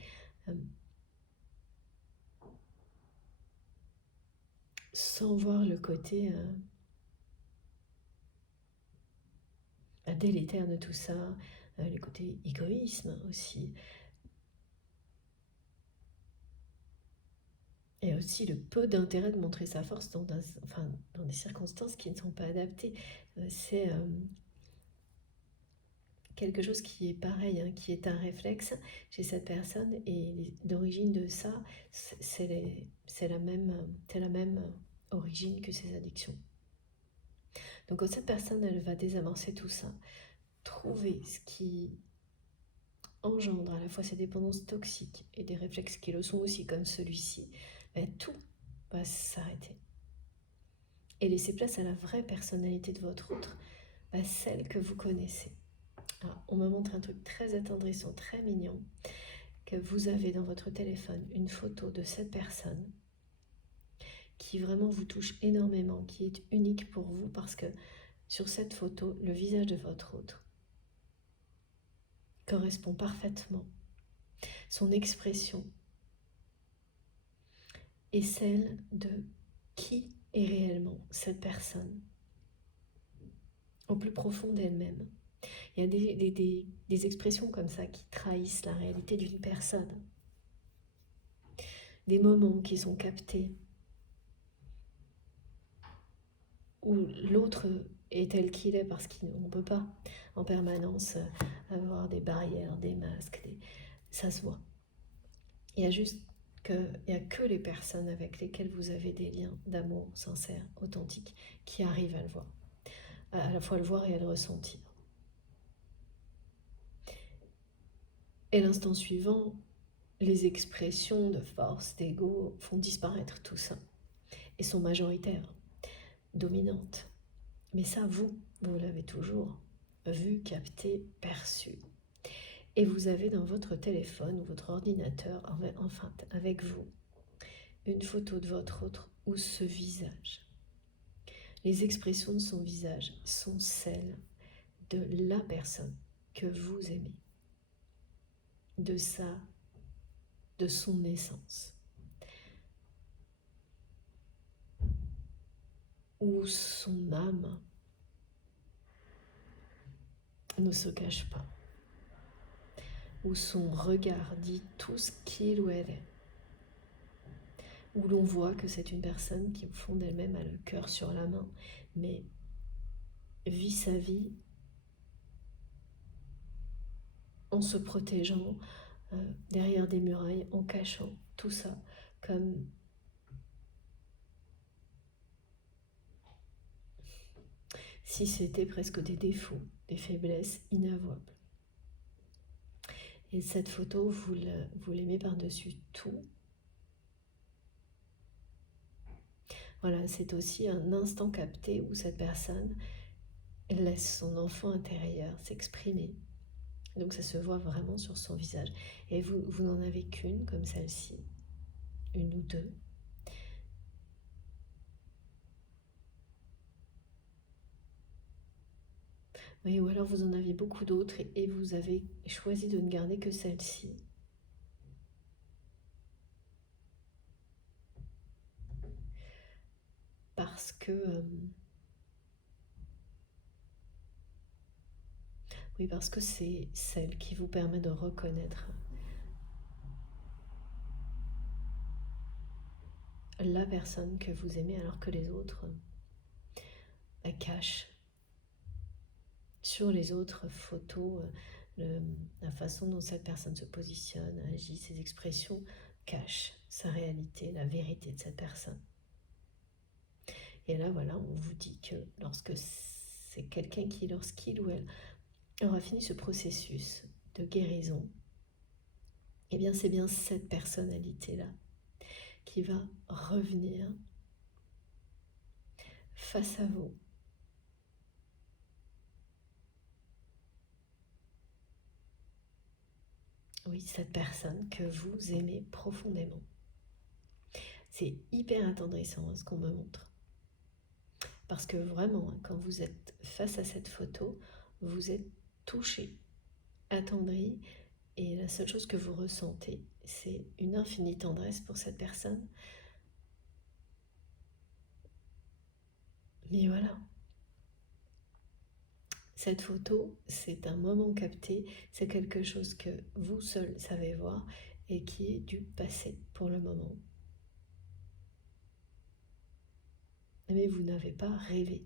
sans voir le côté délétère de tout ça, le côté égoïsme aussi, et aussi le peu d'intérêt de montrer sa force dans des circonstances qui ne sont pas adaptées. C'est quelque chose qui est pareil, hein, qui est un réflexe chez cette personne, et l'origine de ça, c'est la même origine que ses addictions. Donc quand cette personne, elle va désamorcer tout ça, trouver ce qui engendre à la fois ces dépendances toxiques et des réflexes qui le sont aussi, comme celui-ci, tout va s'arrêter. Et laisser place à la vraie personnalité de votre autre, celle que vous connaissez. Alors, on me montre un truc très attendrissant, très mignon, que vous avez dans votre téléphone une photo de cette personne qui vraiment vous touche énormément, qui est unique pour vous, parce que sur cette photo, le visage de votre autre correspond parfaitement. Son expression est celle de qui est réellement cette personne, au plus profond d'elle-même. Il y a des expressions comme ça qui trahissent la réalité d'une personne. Des moments qui sont captés où l'autre est tel qu'il est, parce qu'on ne peut pas en permanence avoir des barrières, des masques, ça se voit. Il y a que les personnes avec lesquelles vous avez des liens d'amour sincères, authentiques, qui arrivent à le voir, à la fois le voir et à le ressentir. Et l'instant suivant, les expressions de force, d'ego font disparaître tout ça et sont majoritaires, dominantes. Mais ça, vous l'avez toujours vu, capté, perçu. Et vous avez dans votre téléphone ou votre ordinateur, enfin avec vous, une photo de votre autre ou ce visage. Les expressions de son visage sont celles de la personne que vous aimez, de son naissance, où son âme ne se cache pas, où son regard dit tout ce qu'il ou elle est, où l'on voit que c'est une personne qui au fond d'elle-même a le cœur sur la main, mais vit sa vie en se protégeant derrière des murailles, en cachant tout ça, comme si c'était presque des défauts, des faiblesses inavouables. Et cette photo, vous l'aimez par-dessus tout. Voilà, c'est aussi un instant capté où cette personne laisse son enfant intérieur s'exprimer. Donc ça se voit vraiment sur son visage. Et vous n'en avez qu'une comme celle-ci, une ou deux. Oui, ou alors vous en aviez beaucoup d'autres et vous avez choisi de ne garder que celle-ci. Parce que... oui, parce que c'est celle qui vous permet de reconnaître la personne que vous aimez alors que les autres cachent sur les autres photos la façon dont cette personne se positionne, agit, ses expressions cachent sa réalité, la vérité de cette personne. Et là, voilà, on vous dit que lorsque c'est quelqu'un qui, lorsqu'il ou elle aura fini ce processus de guérison, eh bien c'est bien cette personnalité-là qui va revenir face à vous. Oui, cette personne que vous aimez profondément. C'est hyper attendrissant ce qu'on me montre. Parce que vraiment, quand vous êtes face à cette photo, vous êtes touché, attendri, et la seule chose que vous ressentez, c'est une infinie tendresse pour cette personne. Mais voilà, cette photo, c'est un moment capté, c'est quelque chose que vous seul savez voir et qui est du passé pour le moment. Mais vous n'avez pas rêvé.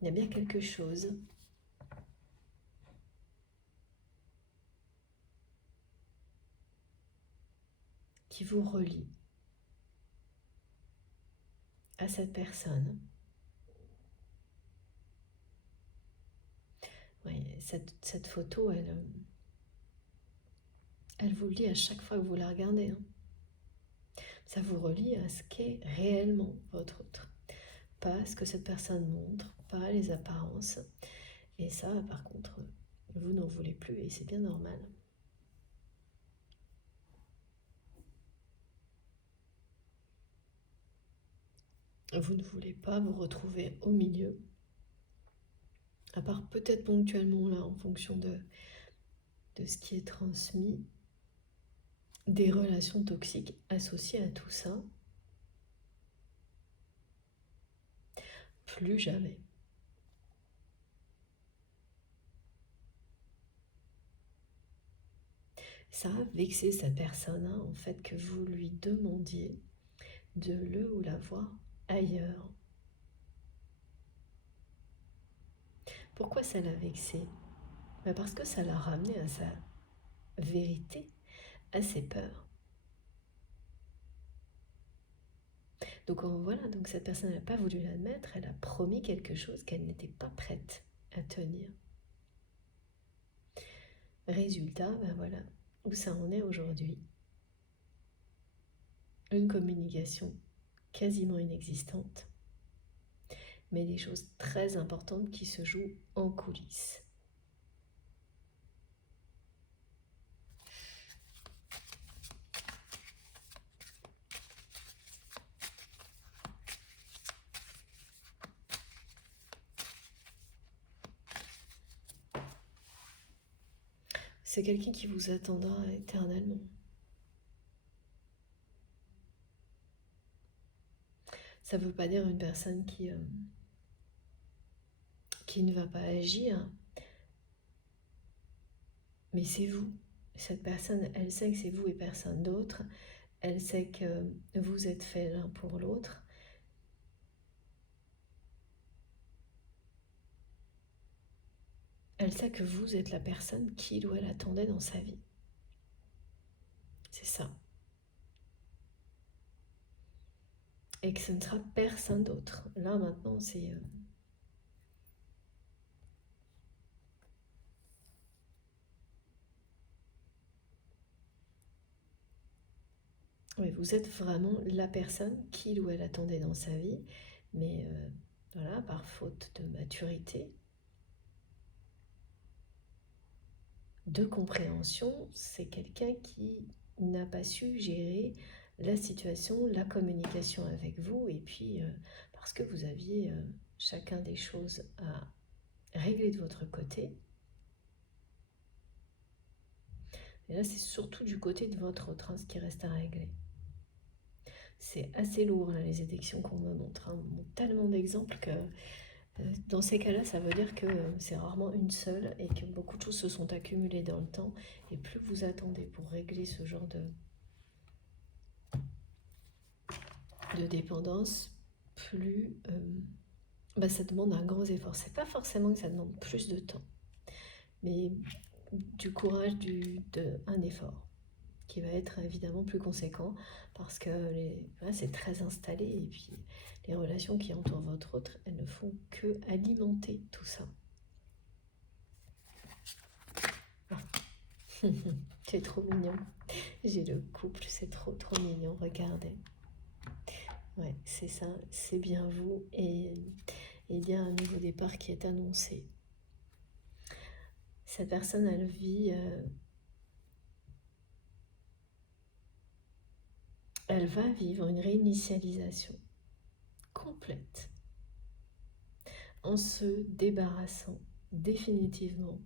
Il y a bien quelque chose qui vous relie à cette personne. Oui, cette photo, elle vous lie à chaque fois que vous la regardez. Ça vous relie à ce qu'est réellement votre autre. Pas ce que cette personne montre, pas les apparences. Et ça, par contre, vous n'en voulez plus et c'est bien normal. Vous ne voulez pas vous retrouver au milieu, à part peut-être ponctuellement là, en fonction de ce qui est transmis, des relations toxiques associées à tout ça. Plus jamais. Ça a vexé cette personne, en fait, que vous lui demandiez de le ou la voir ailleurs. Pourquoi ça l'a vexé? Parce que ça l'a ramené à sa vérité, à ses peurs. Donc voilà, donc cette personne n'a pas voulu l'admettre, elle a promis quelque chose qu'elle n'était pas prête à tenir. Résultat, voilà, où ça en est aujourd'hui. Une communication quasiment inexistante, mais des choses très importantes qui se jouent en coulisses. C'est quelqu'un qui vous attendra éternellement. Ça ne veut pas dire une personne qui ne va pas agir, mais c'est vous. Cette personne, elle sait que c'est vous et personne d'autre. Elle sait que vous êtes faits l'un pour l'autre. Elle sait que vous êtes la personne qu'il ou elle attendait dans sa vie. C'est ça. Et que ce ne sera personne d'autre. Là, maintenant, c'est... Oui, vous êtes vraiment la personne qu'il ou elle attendait dans sa vie, mais voilà, par faute de maturité, de compréhension, c'est quelqu'un qui n'a pas su gérer la situation, la communication avec vous, et puis parce que vous aviez chacun des choses à régler de votre côté. Et là, c'est surtout du côté de votre autre, ce qui reste à régler. C'est assez lourd, là, les addictions qu'on me montre. On montre tellement d'exemples que dans ces cas-là, ça veut dire que c'est rarement une seule et que beaucoup de choses se sont accumulées dans le temps. Et plus vous attendez pour régler ce genre de dépendance, plus ça demande un gros effort. C'est pas forcément que ça demande plus de temps, mais du courage, un effort qui va être évidemment plus conséquent parce que c'est très installé et puis les relations qui entourent votre autre, elles ne font que alimenter tout ça. C'est trop mignon. J'ai le couple, c'est trop mignon, regardez. Ouais, c'est ça, c'est bien vous et il y a un nouveau départ qui est annoncé. Cette personne, elle vit... elle va vivre une réinitialisation complète en se débarrassant définitivement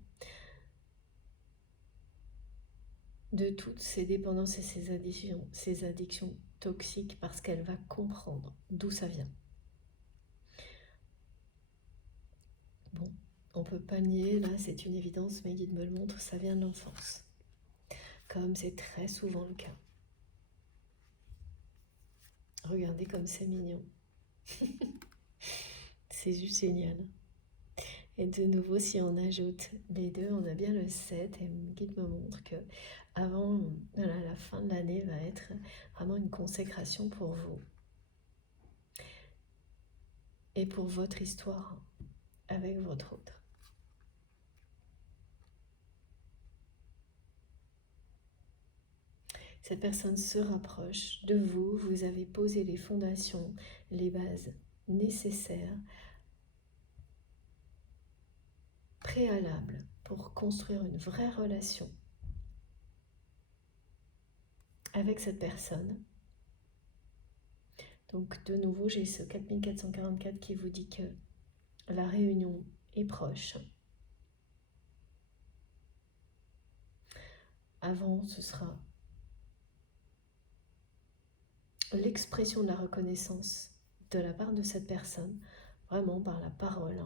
de toutes ces dépendances et ces addictions toxiques parce qu'elle va comprendre d'où ça vient. Bon, on peut pas nier, là c'est une évidence, mes guides me le montrent, ça vient de l'enfance. Comme c'est très souvent le cas. Regardez comme c'est mignon. C'est juste génial. Et de nouveau, si on ajoute les deux, on a bien le 7 et mon guide me montre que avant la fin de l'année va être vraiment une consécration pour vous et pour votre histoire avec votre autre. Cette personne se rapproche de vous, vous avez posé les fondations, les bases nécessaires, préalables pour construire une vraie relation avec cette personne. Donc de nouveau, j'ai ce 4444 qui vous dit que la réunion est proche. Avant, ce sera l'expression de la reconnaissance de la part de cette personne, vraiment par la parole.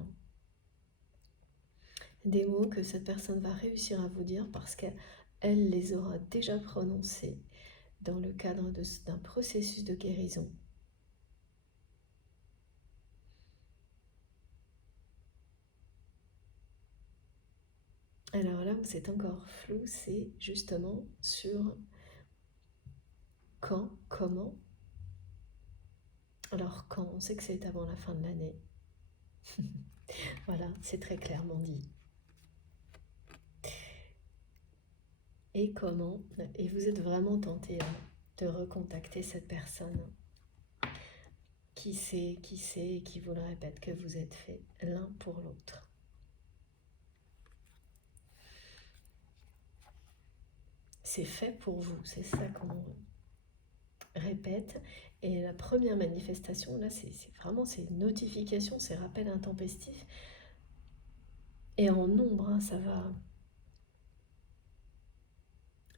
Des mots que cette personne va réussir à vous dire parce qu'elle les aura déjà prononcés dans le cadre d'un processus de guérison. Alors là où c'est encore flou, c'est justement sur quand, comment. Alors quand, on sait que c'est avant la fin de l'année. Voilà, c'est très clairement dit. et comment. Et vous êtes vraiment tenté de recontacter cette personne qui sait, et qui vous le répète que vous êtes fait l'un pour l'autre. C'est fait pour vous, c'est ça qu'on répète. Et la première manifestation, là, c'est vraiment ces notifications, ces rappels intempestifs. Et en nombre, hein, ça va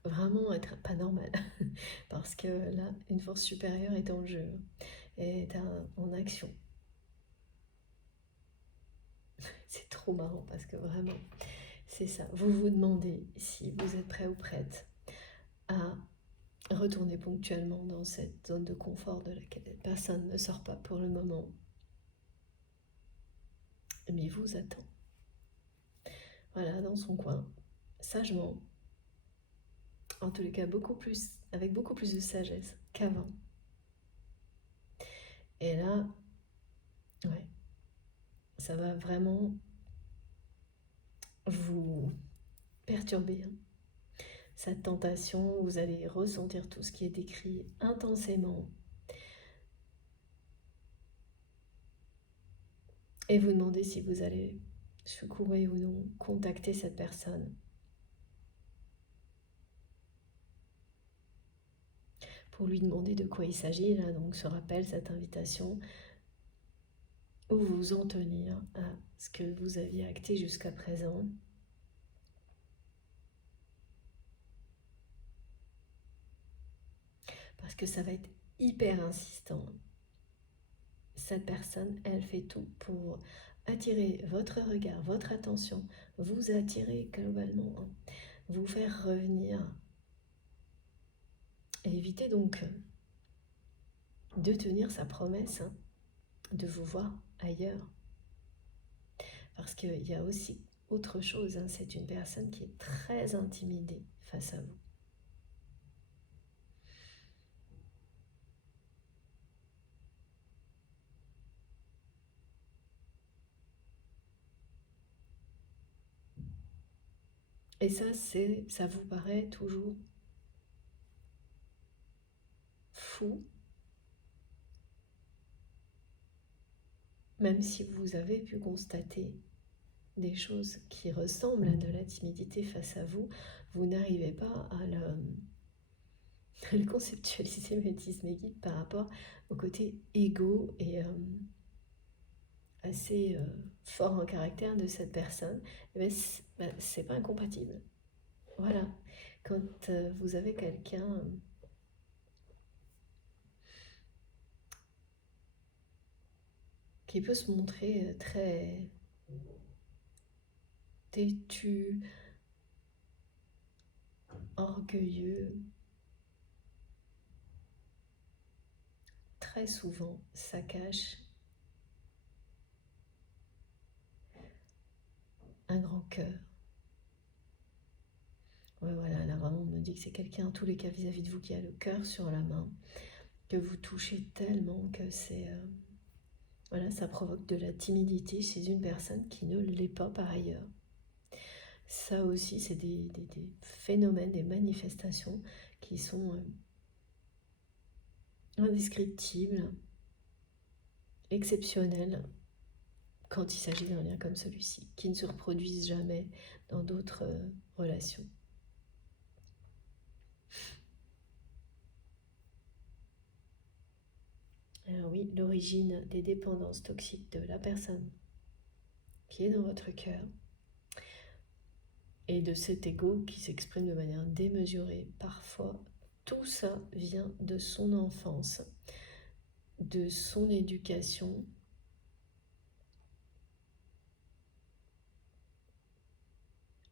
vraiment être pas normal. Parce que là, une force supérieure est en jeu, est en action. C'est trop marrant parce que vraiment, c'est ça. Vous vous demandez si vous êtes prêt ou prête à retourner ponctuellement dans cette zone de confort de laquelle personne ne sort pas pour le moment, mais vous attend. Voilà, dans son coin, sagement, en tous les cas avec beaucoup plus de sagesse qu'avant. Et là, ouais, ça va vraiment vous perturber, hein. Cette tentation, vous allez ressentir tout ce qui est décrit intensément et vous demandez si vous allez secourir ou non, contacter cette personne pour lui demander de quoi il s'agit, là, donc ce rappel, cette invitation, ou vous en tenir à ce que vous aviez acté jusqu'à présent. Parce que ça va être hyper insistant. Cette personne, elle fait tout pour attirer votre regard, votre attention, vous attirer globalement, hein, vous faire revenir. Et éviter donc de tenir sa promesse, hein, de vous voir ailleurs. Parce qu'il y a aussi autre chose, hein, c'est une personne qui est très intimidée face à vous. Et ça vous paraît toujours fou, même si vous avez pu constater des choses qui ressemblent à de la timidité face à vous, vous n'arrivez pas à le conceptualiser, me disent mes guides, par rapport au côté égo et assez fort en caractère de cette personne. Mais c'est pas incompatible. Voilà, quand vous avez quelqu'un qui peut se montrer très têtu, orgueilleux, très souvent ça cache un grand cœur. Ouais, voilà, là vraiment on me dit que c'est quelqu'un, en tous les cas vis-à-vis de vous, qui a le cœur sur la main, que vous touchez tellement que c'est... voilà, ça provoque de la timidité chez une personne qui ne l'est pas par ailleurs. Ça aussi, c'est des phénomènes, des manifestations qui sont indescriptibles, exceptionnelles, quand il s'agit d'un lien comme celui-ci, qui ne se reproduisent jamais dans d'autres relations. Alors oui, l'origine des dépendances toxiques de la personne qui est dans votre cœur et de cet ego qui s'exprime de manière démesurée parfois, tout ça vient de son enfance, de son éducation,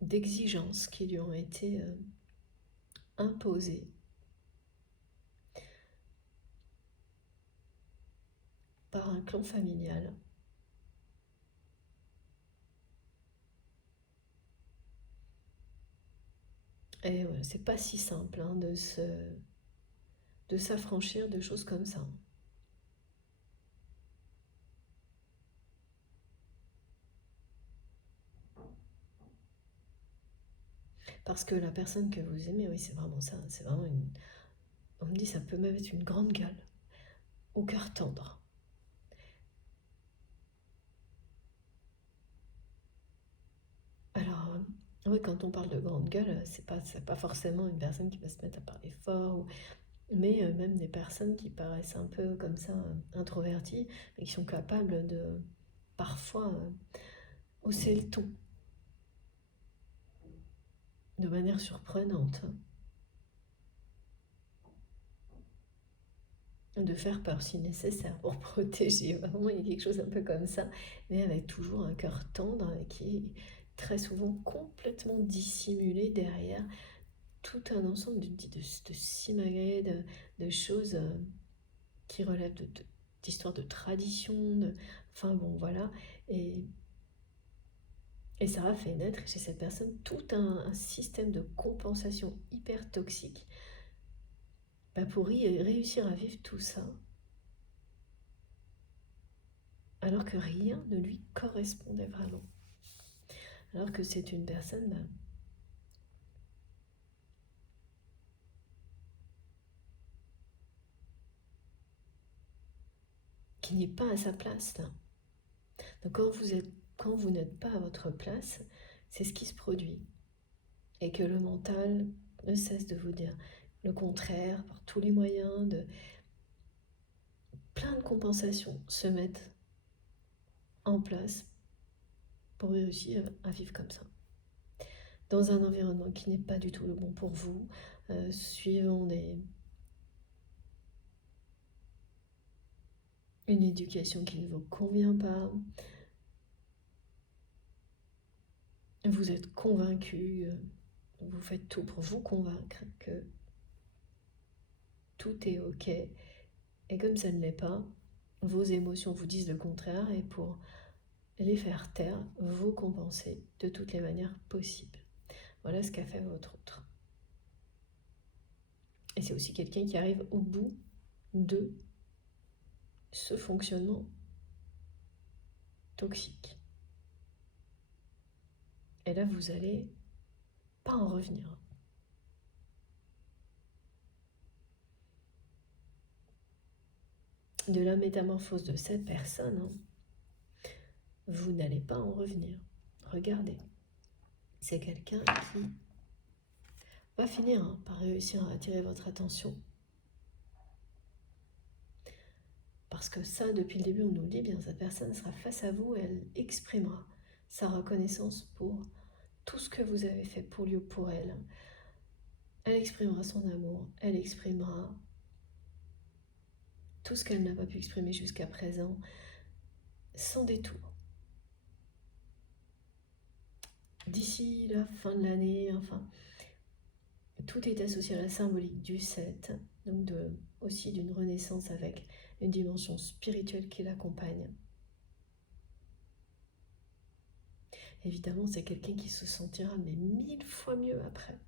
d'exigences qui lui ont été imposées par un clan familial. Et ouais, c'est pas si simple, hein, de s'affranchir de choses comme ça. Parce que la personne que vous aimez, oui, c'est vraiment ça. C'est vraiment une... On me dit, ça peut même être une grande gueule, au cœur tendre. Alors, oui, quand on parle de grande gueule, c'est pas forcément une personne qui va se mettre à parler fort, mais même des personnes qui paraissent un peu comme ça, introverties, mais qui sont capables de parfois hausser le ton de manière surprenante, de faire peur si nécessaire pour protéger. Vraiment, il y a quelque chose un peu comme ça, mais avec toujours un cœur tendre qui est très souvent complètement dissimulé derrière tout un ensemble de simagrées, de choses qui relèvent d'histoires de tradition, enfin bon voilà, et, et ça a fait naître chez cette personne tout un système de compensation hyper toxique pour réussir à vivre tout ça, alors que rien ne lui correspondait vraiment. Alors que c'est une personne qui n'est pas à sa place là. Donc quand vous n'êtes pas à votre place, c'est ce qui se produit. Et que le mental ne cesse de vous dire le contraire par tous les moyens, plein de compensations se mettent en place pour réussir à vivre comme ça. Dans un environnement qui n'est pas du tout le bon pour vous, suivant une éducation qui ne vous convient pas, vous êtes convaincu, vous faites tout pour vous convaincre que tout est ok, et comme ça ne l'est pas, vos émotions vous disent le contraire, et pour les faire taire, vous compensez de toutes les manières possibles. Voilà ce qu'a fait votre autre. Et c'est aussi quelqu'un qui arrive au bout de ce fonctionnement toxique. Et là, vous allez pas en revenir. De la métamorphose de cette personne, vous n'allez pas en revenir. Regardez, c'est quelqu'un qui va finir par réussir à attirer votre attention. Parce que ça, depuis le début, on nous le dit bien, cette personne sera face à vous et elle exprimera sa reconnaissance pour tout ce que vous avez fait pour lui ou pour elle. Elle exprimera son amour, elle exprimera tout ce qu'elle n'a pas pu exprimer jusqu'à présent, sans détour. D'ici la fin de l'année, enfin, tout est associé à la symbolique du 7, donc aussi d'une renaissance avec une dimension spirituelle qui l'accompagne. Évidemment, c'est quelqu'un qui se sentira mais 1000 fois mieux après.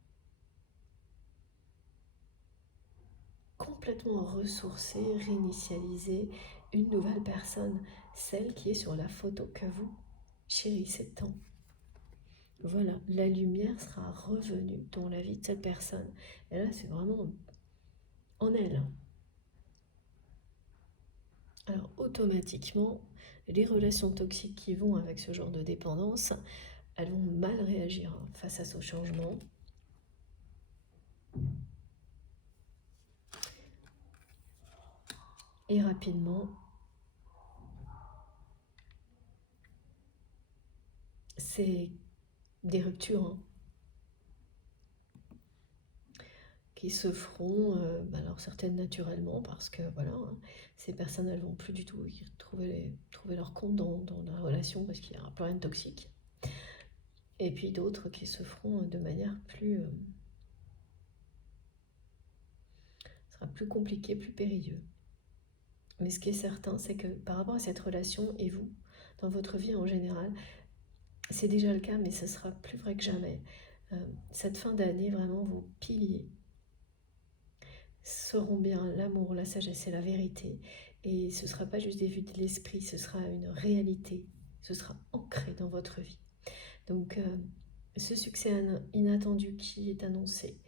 Complètement ressourcée, réinitialisée, une nouvelle personne, celle qui est sur la photo que vous chérissez tant. Voilà, la lumière sera revenue dans la vie de cette personne. Et là, c'est vraiment en elle. Alors, automatiquement, les relations toxiques qui vont avec ce genre de dépendance, elles vont mal réagir face à ce changement. Et rapidement, c'est des ruptures qui se feront, alors certaines naturellement, parce que voilà, ces personnes, elles vont plus du tout trouver leur compte dans la relation, parce qu'il n'y aura plus rien de toxique. Et puis d'autres qui se feront de manière sera plus compliqué, plus périlleux. Mais ce qui est certain, c'est que par rapport à cette relation et vous, dans votre vie en général, c'est déjà le cas, mais ce sera plus vrai que jamais. Cette fin d'année, vraiment, vos piliers seront bien l'amour, la sagesse et la vérité. Et ce ne sera pas juste des vues de l'esprit, ce sera une réalité. Ce sera ancré dans votre vie. Donc, ce succès inattendu qui est annoncé,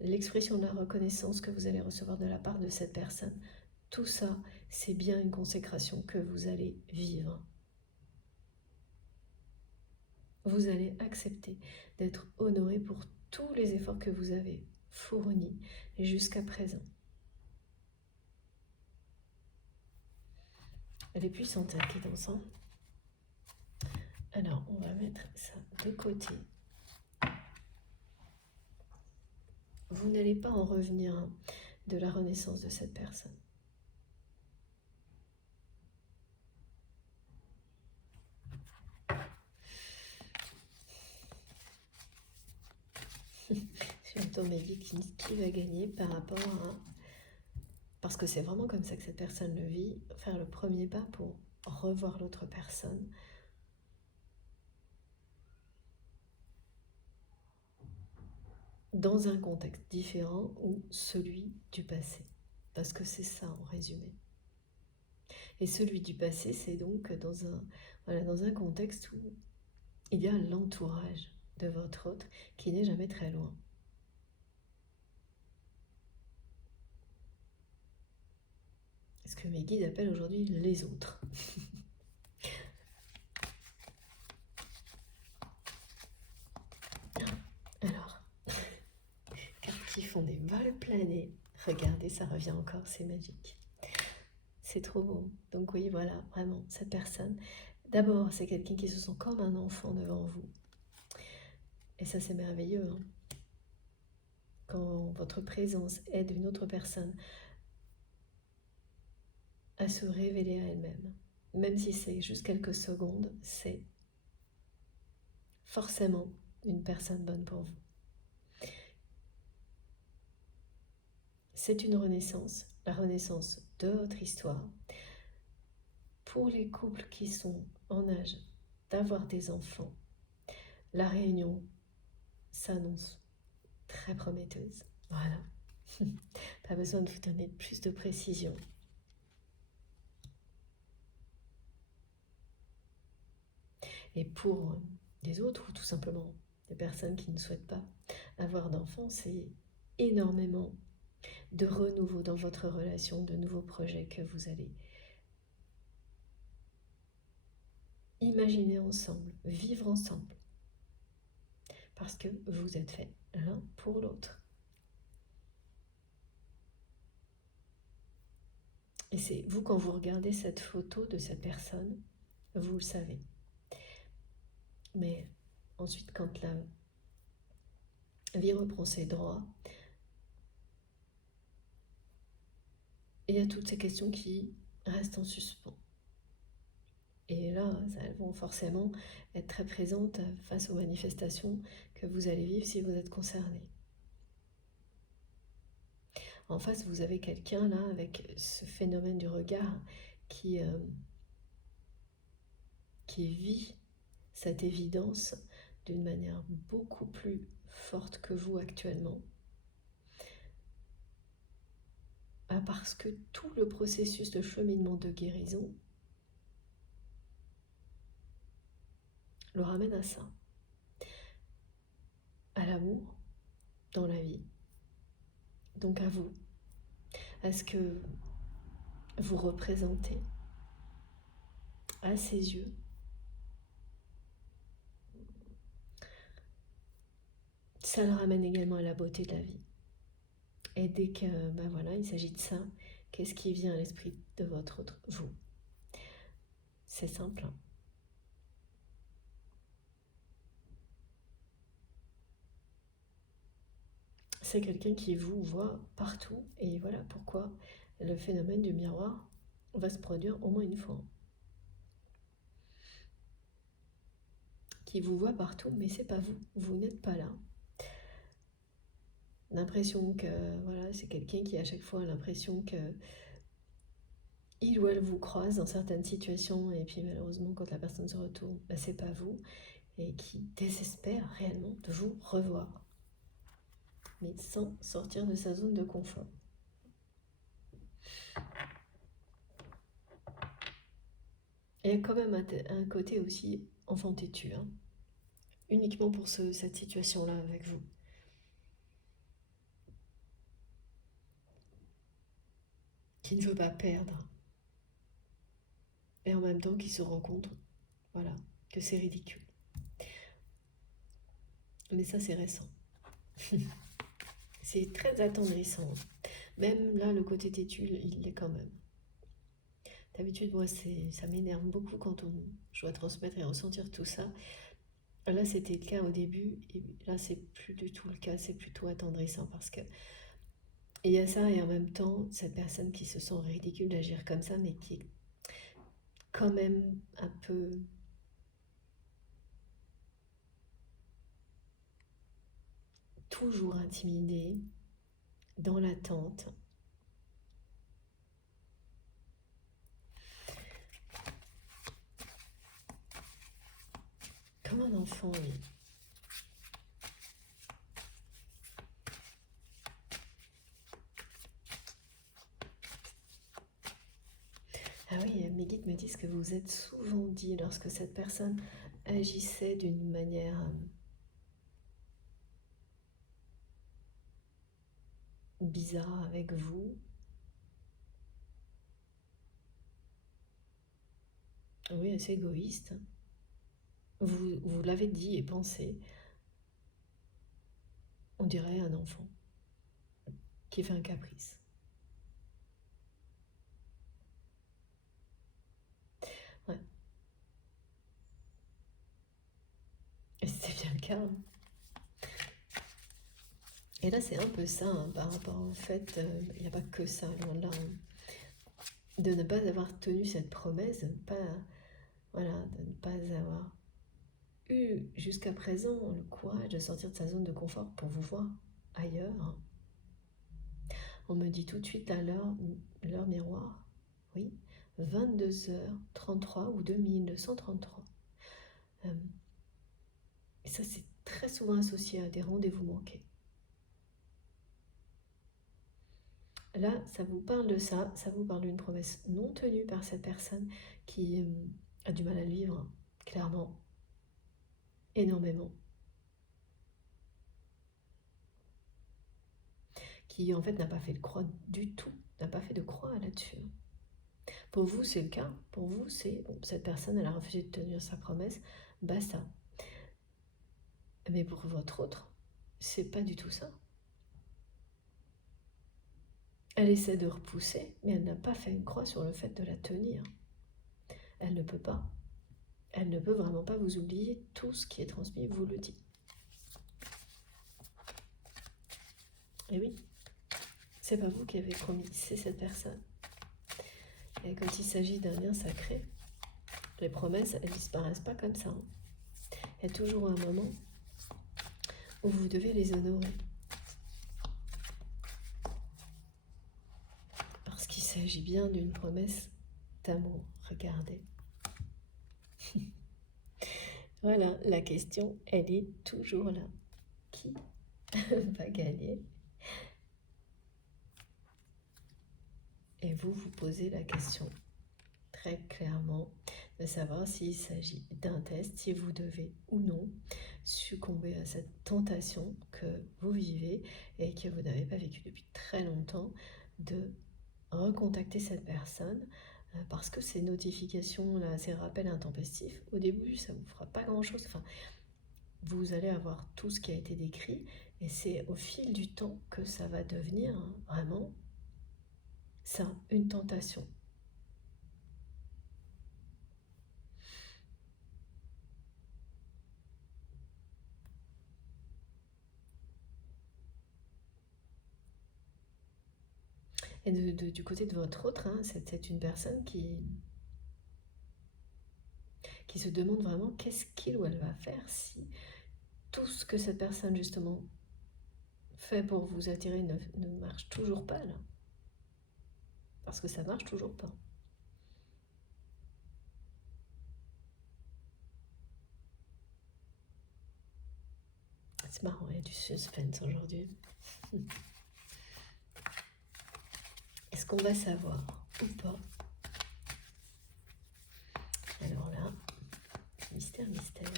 l'expression de la reconnaissance que vous allez recevoir de la part de cette personne, tout ça, c'est bien une consécration que vous allez vivre. Vous allez accepter d'être honoré pour tous les efforts que vous avez fournis jusqu'à présent. Elle est puissante cette guidance, hein. Alors, on va mettre ça de côté. Vous n'allez pas en revenir de la renaissance de cette personne. J'entends mes vies qui va gagner par rapport à... Parce que c'est vraiment comme ça que cette personne le vit, faire le premier pas pour revoir l'autre personne. Dans un contexte différent ou celui du passé. Parce que c'est ça en résumé. Et celui du passé, c'est donc dans un contexte où il y a l'entourage de votre autre qui n'est jamais très loin. Ce que mes guides appellent aujourd'hui les autres. Alors, quand ils font des vols planés, regardez, ça revient encore, c'est magique. C'est trop beau. Donc oui, voilà, vraiment, cette personne, d'abord, c'est quelqu'un qui se sent comme un enfant devant vous. Et ça, c'est merveilleux, hein. Quand votre présence aide une autre personne à se révéler à elle-même, même si c'est juste quelques secondes, c'est forcément une personne bonne pour vous. C'est une renaissance, la renaissance de votre histoire. Pour les couples qui sont en âge d'avoir des enfants, la réunion s'annonce très prometteuse. Voilà. Pas besoin de vous donner plus de précision. Et pour les autres, ou tout simplement des personnes qui ne souhaitent pas avoir d'enfants, c'est énormément de renouveau dans votre relation, de nouveaux projets que vous allez imaginer ensemble, vivre ensemble. Parce que vous êtes faits l'un pour l'autre. Et c'est vous, quand vous regardez cette photo de cette personne, vous le savez. Mais ensuite, quand la vie reprend ses droits, il y a toutes ces questions qui restent en suspens. Et là, elles vont forcément être très présentes face aux manifestations que vous allez vivre si vous êtes concerné. En face, vous avez quelqu'un là avec ce phénomène du regard qui vit cette évidence d'une manière beaucoup plus forte que vous actuellement. Parce que tout le processus de cheminement de guérison le ramène à ça, à l'amour dans la vie, donc à vous, à ce que vous représentez à ses yeux. Ça le ramène également à la beauté de la vie. Et dès que, voilà, il s'agit de ça, qu'est-ce qui vient à l'esprit de votre autre vous? C'est simple, hein. C'est quelqu'un qui vous voit partout, et voilà pourquoi le phénomène du miroir va se produire au moins une fois. Qui vous voit partout, mais c'est pas vous, vous n'êtes pas là. L'impression que, voilà, c'est quelqu'un qui à chaque fois a l'impression que il ou elle vous croise dans certaines situations, et puis malheureusement quand la personne se retourne, c'est pas vous, et qui désespère réellement de vous revoir, mais sans sortir de sa zone de confort. Et il y a quand même un côté aussi enfant têtu, hein. uniquement pour cette situation-là avec vous. Qui ne veut pas perdre. Et en même temps qui se rend compte, voilà, que c'est ridicule. Mais ça, c'est récent. C'est très attendrissant. Même là, le côté têtu, il l'est quand même. D'habitude, moi, ça m'énerve beaucoup quand je dois transmettre et ressentir tout ça. Là, c'était le cas au début, et là, c'est plus du tout le cas, c'est plutôt attendrissant parce que il y a ça, et en même temps, cette personne qui se sent ridicule d'agir comme ça, mais qui est quand même un peu toujours intimidée, dans l'attente. Comme un enfant, oui. Ah oui, mes guides me disent que vous vous êtes souvent dit, lorsque cette personne agissait d'une manière bizarre avec vous, oui, assez égoïste, vous l'avez dit et pensé, on dirait un enfant qui fait un caprice. Ouais. Et c'était bien le cas. Hein. Et là, c'est un peu ça, hein, par rapport au fait, il n'y a pas que ça, loin de là, hein, de ne pas avoir tenu cette promesse, de ne pas, voilà, de ne pas avoir eu jusqu'à présent le courage de sortir de sa zone de confort pour vous voir ailleurs. Hein. On me dit tout de suite à l'heure miroir, oui, 22h33 ou 2233. Et ça, c'est très souvent associé à des rendez-vous manqués. Là, ça vous parle de ça vous parle d'une promesse non tenue par cette personne qui a du mal à le vivre, hein, clairement, énormément. Qui en fait n'a pas fait de croix du tout, n'a pas fait de croix là-dessus. Pour vous, c'est le cas. Pour vous, c'est bon, cette personne, elle a refusé de tenir sa promesse, basta. Mais pour votre autre, c'est pas du tout ça. Elle essaie de repousser, mais elle n'a pas fait une croix sur le fait de la tenir. Elle ne peut pas. Elle ne peut vraiment pas vous oublier. Tout ce qui est transmis vous le dit. Et oui, c'est pas vous qui avez promis, c'est cette personne. Et quand il s'agit d'un lien sacré, les promesses, elles disparaissent pas comme ça. Hein. Il y a toujours un moment où vous devez les honorer. Parce qu'il s'agit bien d'une promesse d'amour. Regardez. Voilà, la question, elle est toujours là. Qui va gagner? Et vous vous posez la question très clairement de savoir s'il s'agit d'un test, si vous devez ou non succomber à cette tentation que vous vivez et que vous n'avez pas vécu depuis très longtemps, de recontacter cette personne parce que ces notifications, là, ces rappels intempestifs, au début, ça ne vous fera pas grand-chose. Enfin, vous allez avoir tout ce qui a été décrit et c'est au fil du temps que ça va devenir vraiment ça, une tentation. Et du côté de votre autre, hein, c'est une personne qui se demande vraiment qu'est-ce qu'il ou elle va faire si tout ce que cette personne justement fait pour vous attirer ne marche toujours pas là. Parce que ça marche toujours pas. C'est marrant, il y a du suspense aujourd'hui. Est-ce qu'on va savoir ou pas? Alors là, mystère, mystère.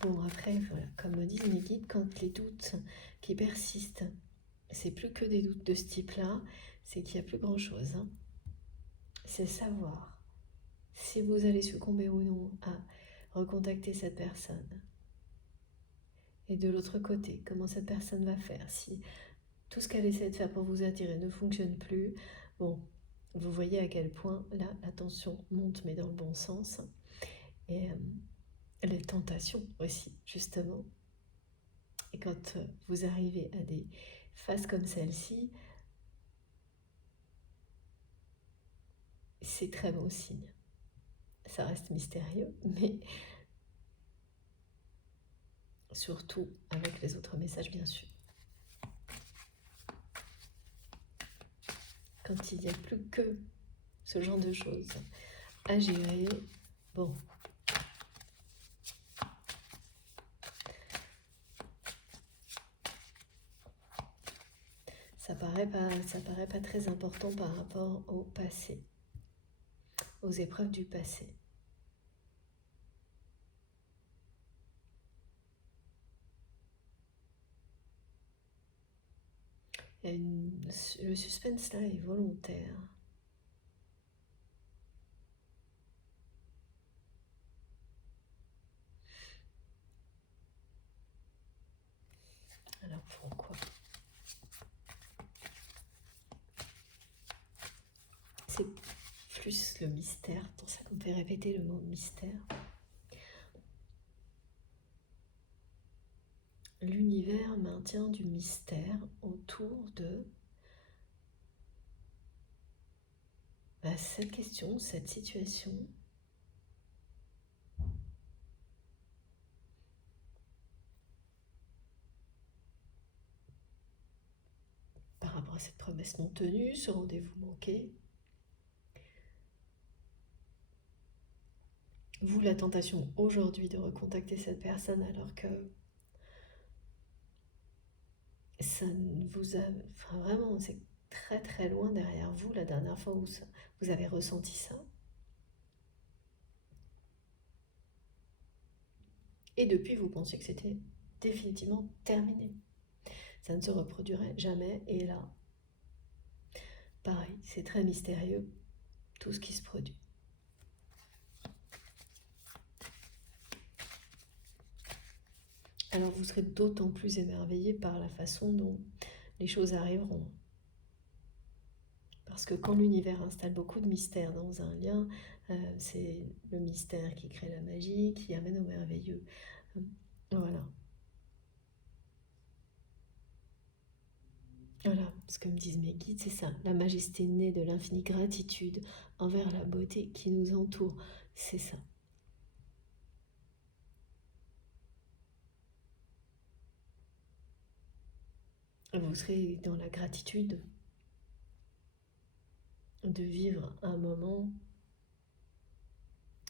Bon, après, voilà, comme me disent mes guides, quand les doutes qui persistent, c'est plus que des doutes de ce type-là, c'est qu'il n'y a plus grand-chose. Hein. C'est savoir si vous allez succomber ou non à recontacter cette personne. Et de l'autre côté, comment cette personne va faire. Si tout ce qu'elle essaie de faire pour vous attirer ne fonctionne plus, bon, vous voyez à quel point là, la tension monte, mais dans le bon sens. Et les tentations aussi, justement. Et quand vous arrivez à des phases comme celle-ci, c'est très bon signe. Ça reste mystérieux, mais surtout avec les autres messages, bien sûr. Quand il n'y a plus que ce genre de choses à gérer, bon, ça paraît pas très important par rapport au passé, aux épreuves du passé. Le suspense là est volontaire. Alors pourquoi? C'est plus le mystère, pour ça qu'on me fait répéter le mot mystère. L'univers maintient du mystère autour de cette question, cette situation. Par rapport à cette promesse non tenue, ce rendez-vous manqué. Vous, la tentation aujourd'hui de recontacter cette personne alors que ça ne vous a... Enfin vraiment, c'est très très loin derrière vous la dernière fois où vous avez ressenti ça. Et depuis, vous pensiez que c'était définitivement terminé. Ça ne se reproduirait jamais. Et là, pareil, c'est très mystérieux, tout ce qui se produit. Alors vous serez d'autant plus émerveillé par la façon dont les choses arriveront. Parce que quand l'univers installe beaucoup de mystère dans un lien, c'est le mystère qui crée la magie, qui amène au merveilleux. Voilà. Voilà, ce que me disent mes guides, c'est ça. La majesté née de l'infinie gratitude envers la beauté qui nous entoure. C'est ça. Vous serez dans la gratitude de vivre un moment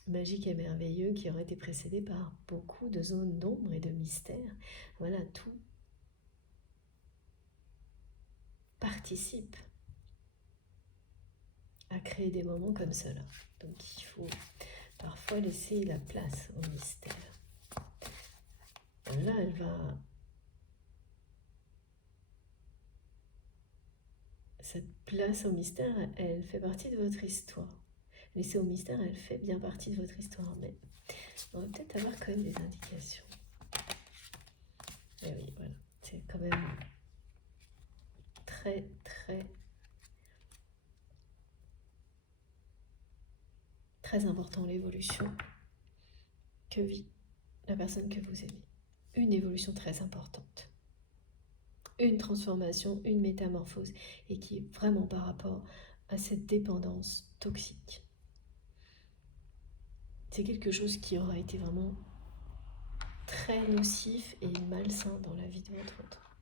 magique et merveilleux qui aurait été précédé par beaucoup de zones d'ombre et de mystère. Voilà, tout participe à créer des moments comme cela. Donc il faut parfois laisser la place au mystère. Là, elle va... Cette place au mystère, elle fait partie de votre histoire. Laisser au mystère, elle fait bien partie de votre histoire. Mais on va peut-être avoir quand même des indications. Et oui, voilà. C'est quand même très, très important l'évolution que vit la personne que vous aimez. Une évolution très importante. Une transformation, une métamorphose, et qui est vraiment par rapport à cette dépendance toxique. C'est quelque chose qui aura été vraiment très nocif et malsain dans la vie de votre autre.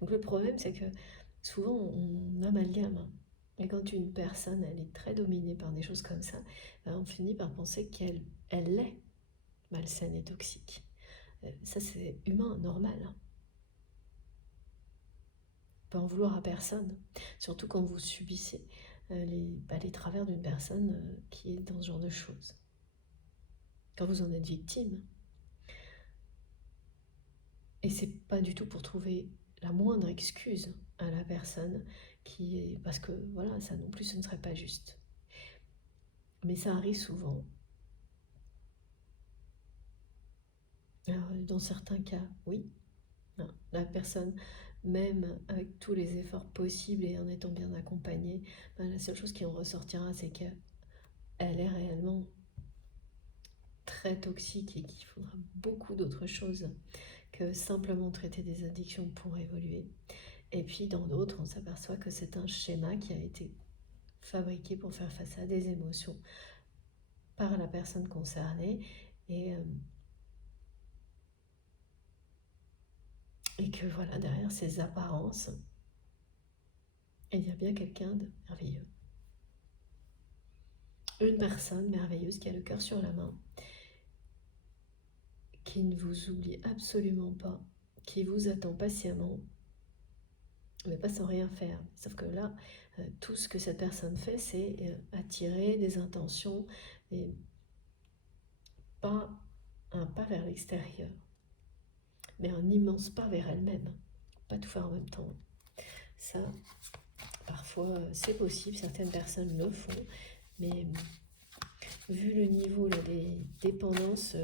Donc le problème, c'est que souvent on amalgame. Et quand une personne, elle est très dominée par des choses comme ça, on finit par penser qu'elle est malsaine et toxique. Ça, c'est humain, normal. Pas en vouloir à personne, surtout quand vous subissez les travers d'une personne qui est dans ce genre de choses. Quand vous en êtes victime, Et c'est pas du tout pour trouver la moindre excuse à la personne qui est... Parce que voilà, ça non plus, ce ne serait pas juste. Mais ça arrive souvent. Alors, dans certains cas, oui. La personne, même avec tous les efforts possibles et en étant bien accompagnée, la seule chose qui en ressortira, c'est qu'elle est réellement très toxique et qu'il faudra beaucoup d'autres choses que simplement traiter des addictions pour évoluer. Et puis dans d'autres, on s'aperçoit que c'est un schéma qui a été fabriqué pour faire face à des émotions par la personne concernée et que voilà, derrière ces apparences, il y a bien quelqu'un de merveilleux. Une personne merveilleuse qui a le cœur sur la main, qui ne vous oublie absolument pas, qui vous attend patiemment, mais pas sans rien faire. Sauf que là, tout ce que cette personne fait, c'est attirer des intentions et pas un pas vers l'extérieur, mais un immense pas vers elle-même. Pas tout faire en même temps. Ça, parfois, c'est possible, certaines personnes le font, mais vu le niveau là, des dépendances,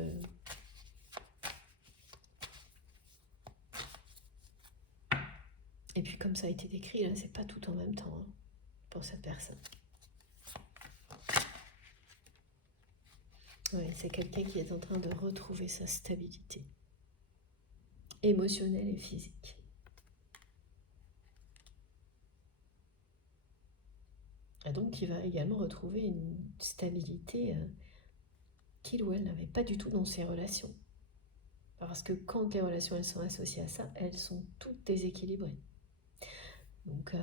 et puis comme ça a été décrit, là, c'est pas tout en même temps hein, pour cette personne. Ouais, c'est quelqu'un qui est en train de retrouver sa stabilité émotionnelle et physique. Et donc, il va également retrouver une stabilité qu'il ou elle n'avait pas du tout dans ses relations. Parce que quand les relations elles sont associées à ça, elles sont toutes déséquilibrées. Donc,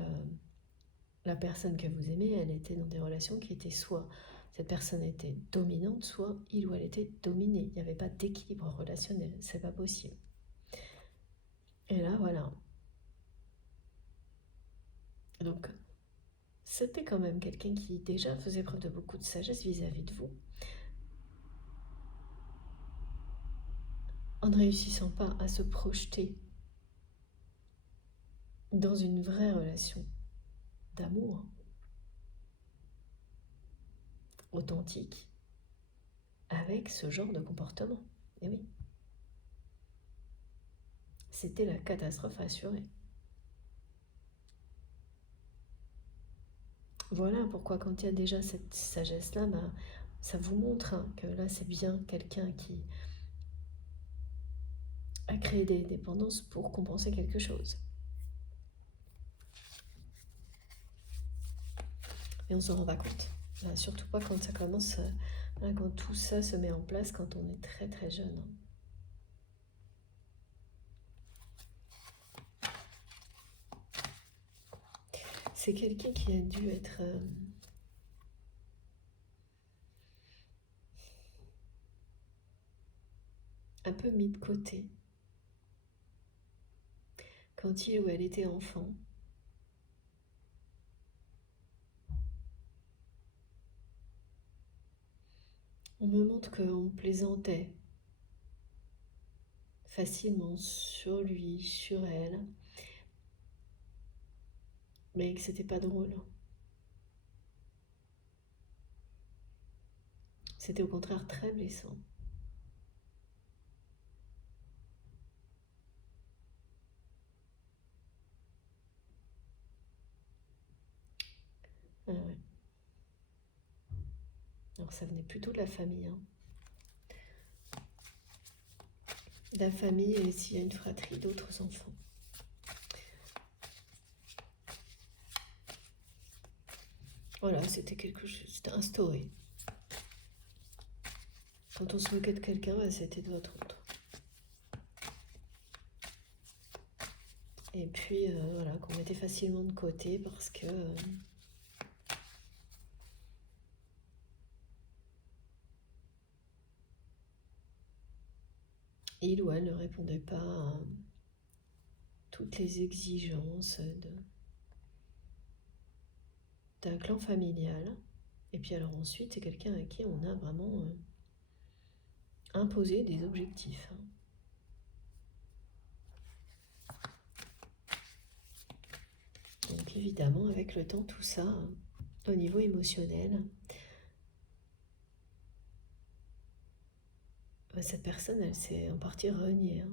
la personne que vous aimez, elle était dans des relations qui étaient soit cette personne était dominante, soit il ou elle était dominé. Il n'y avait pas d'équilibre relationnel, c'est pas possible. Et là, voilà. Donc, c'était quand même quelqu'un qui déjà faisait preuve de beaucoup de sagesse vis-à-vis de vous. En ne réussissant pas à se projeter dans une vraie relation d'amour authentique avec ce genre de comportement. Et oui, c'était la catastrophe assurée. Voilà pourquoi quand il y a déjà cette sagesse-là, ça vous montre que là c'est bien quelqu'un qui a créé des dépendances pour compenser quelque chose. Et on s'en rend pas compte. Surtout pas quand ça commence, quand tout ça se met en place quand on est très très jeune. C'est quelqu'un qui a dû être un peu mis de côté quand il ou elle était enfant. On me montre qu'on plaisantait facilement sur lui, sur elle, mais que c'était pas drôle. C'était au contraire très blessant. Ah ouais. Alors ça venait plutôt de la famille. La famille et s'il y a une fratrie d'autres enfants. Voilà, c'était quelque chose, c'était instauré. Quand on se moquait de quelqu'un, c'était de votre autre. Et puis voilà, qu'on mettait facilement de côté parce que il ou elle ne répondait pas à toutes les exigences d'un clan familial. Et puis alors ensuite, c'est quelqu'un à qui on a vraiment imposé des objectifs. donc évidemment, avec le temps, tout ça, au niveau émotionnel, cette personne, elle s'est en partie reniée.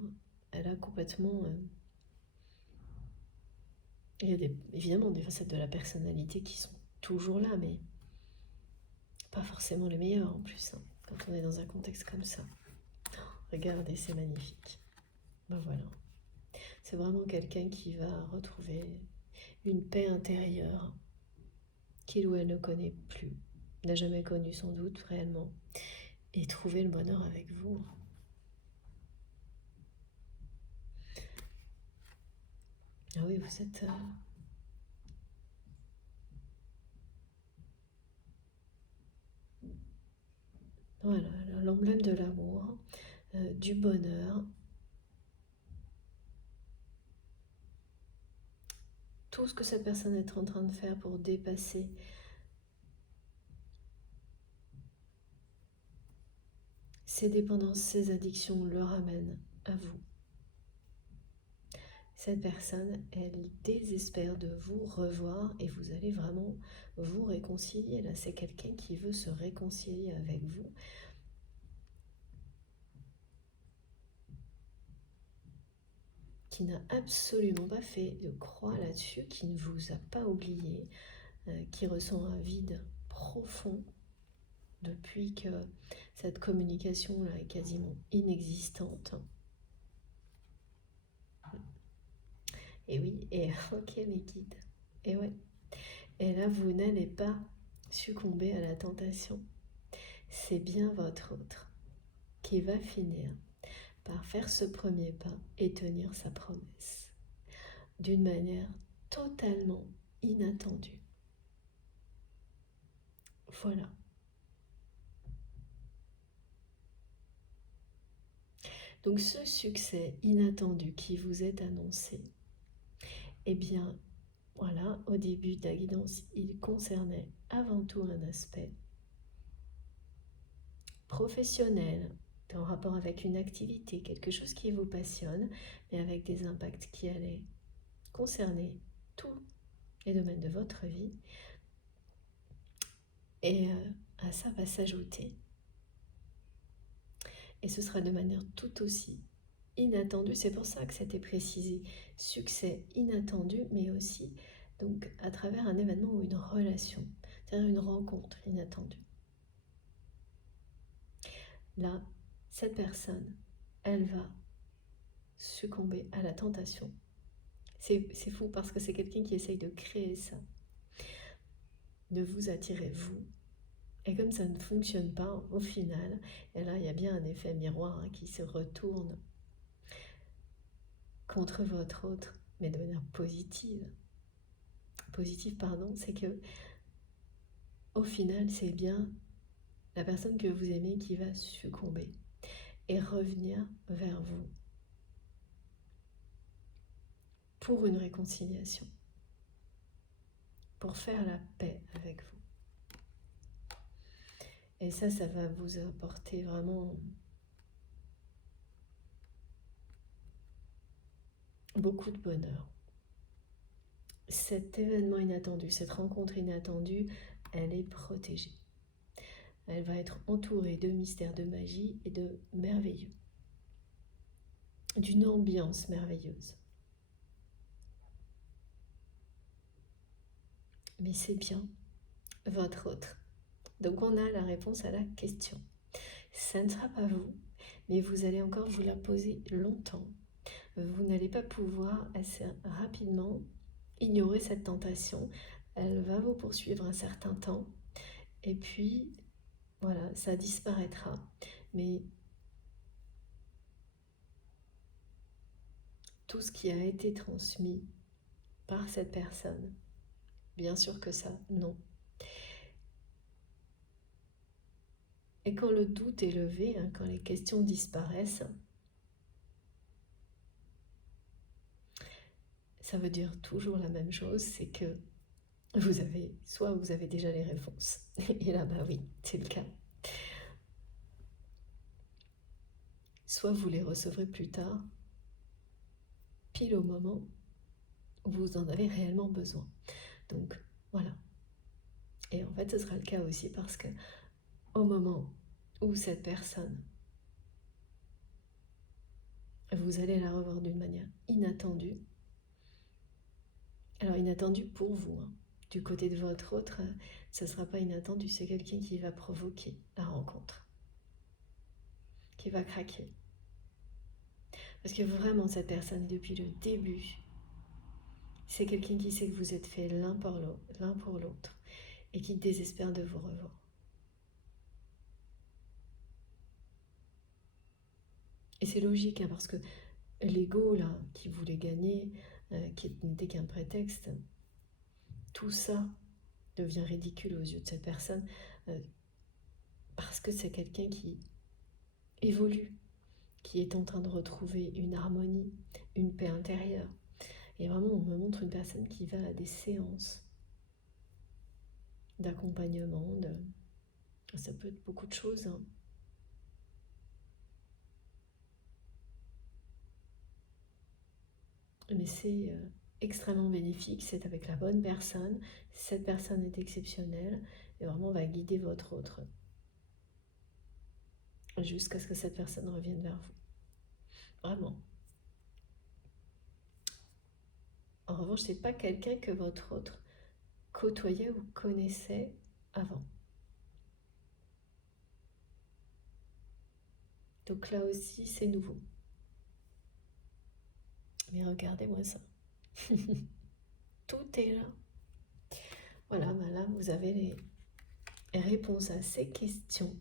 Elle a complètement... il y a évidemment des facettes de la personnalité qui sont toujours là, mais pas forcément les meilleures en plus, quand on est dans un contexte comme ça. Regardez, c'est magnifique. Ben voilà. C'est vraiment quelqu'un qui va retrouver une paix intérieure qu'il ou elle ne connaît plus, n'a jamais connu sans doute réellement, et trouver le bonheur avec vous. Ah oui, vous êtes... Voilà, l'emblème de l'amour, du bonheur. Tout ce que cette personne est en train de faire pour dépasser ses dépendances, ses addictions, le ramène à vous. Cette personne, elle désespère de vous revoir et vous allez vraiment vous réconcilier. Là, c'est quelqu'un qui veut se réconcilier avec vous. Qui n'a absolument pas fait de croix là-dessus, qui ne vous a pas oublié, qui ressent un vide profond depuis que cette communication-là est quasiment inexistante. Et oui, et ok mes guides, et ouais. Et là, vous n'allez pas succomber à la tentation. C'est bien votre autre qui va finir par faire ce premier pas et tenir sa promesse d'une manière totalement inattendue. Voilà. Donc ce succès inattendu qui vous est annoncé, eh bien, voilà, au début de la guidance, il concernait avant tout un aspect professionnel, en rapport avec une activité, quelque chose qui vous passionne, mais avec des impacts qui allaient concerner tous les domaines de votre vie. Et à ça va s'ajouter, et ce sera de manière tout aussi inattendue, c'est pour ça que c'était précisé, succès inattendu, mais aussi donc à travers un événement ou une relation, c'est-à-dire une rencontre inattendue. Là, cette personne, elle va succomber à la tentation. C'est fou parce que c'est quelqu'un qui essaye de créer ça, de vous attirer vous. Et comme ça ne fonctionne pas au final, et là il y a bien un effet miroir qui se retourne contre votre autre, mais de manière positive. Positive, pardon, c'est que au final, c'est bien la personne que vous aimez qui va succomber et revenir vers vous pour une réconciliation, pour faire la paix avec vous. Et ça va vous apporter vraiment beaucoup de bonheur. Cet événement inattendu, cette rencontre inattendue, elle est protégée. Elle va être entourée de mystères, de magie et de merveilleux. D'une ambiance merveilleuse. Mais c'est bien votre autre. Donc on a la réponse à la question. Ça ne sera pas vous, mais vous allez encore vous la poser longtemps. Vous n'allez pas pouvoir assez rapidement ignorer cette tentation. Elle va vous poursuivre un certain temps. Et puis, voilà, ça disparaîtra. Mais tout ce qui a été transmis par cette personne, bien sûr que ça, non. Et quand le doute est levé, quand les questions disparaissent, ça veut dire toujours la même chose, c'est que vous avez déjà les réponses. Et là, bah oui, c'est le cas. Soit vous les recevrez plus tard, pile au moment vous en avez réellement besoin. Donc voilà. Et en fait, ce sera le cas aussi parce que au moment où cette personne, vous allez la revoir d'une manière inattendue, alors inattendue pour vous, hein. Du côté de votre autre, ça ne sera pas inattendu, c'est quelqu'un qui va provoquer la rencontre, qui va craquer. Parce que vraiment, cette personne, depuis le début, c'est quelqu'un qui sait que vous êtes faits l'un pour l'autre et qui désespère de vous revoir. Et c'est logique, hein, parce que l'ego, là, qui voulait gagner, qui n'était qu'un prétexte, tout ça devient ridicule aux yeux de cette personne, parce que c'est quelqu'un qui évolue, qui est en train de retrouver une harmonie, une paix intérieure. Et vraiment, on me montre une personne qui va à des séances d'accompagnement, ça peut être beaucoup de choses, hein. Mais c'est extrêmement bénéfique, c'est avec la bonne personne, cette personne est exceptionnelle, et vraiment on va guider votre autre jusqu'à ce que cette personne revienne vers vous. Vraiment. En revanche, c'est pas quelqu'un que votre autre côtoyait ou connaissait avant. Donc là aussi, c'est nouveau. Mais regardez-moi ça. Tout est là. Voilà, là, vous avez les réponses à ces questions.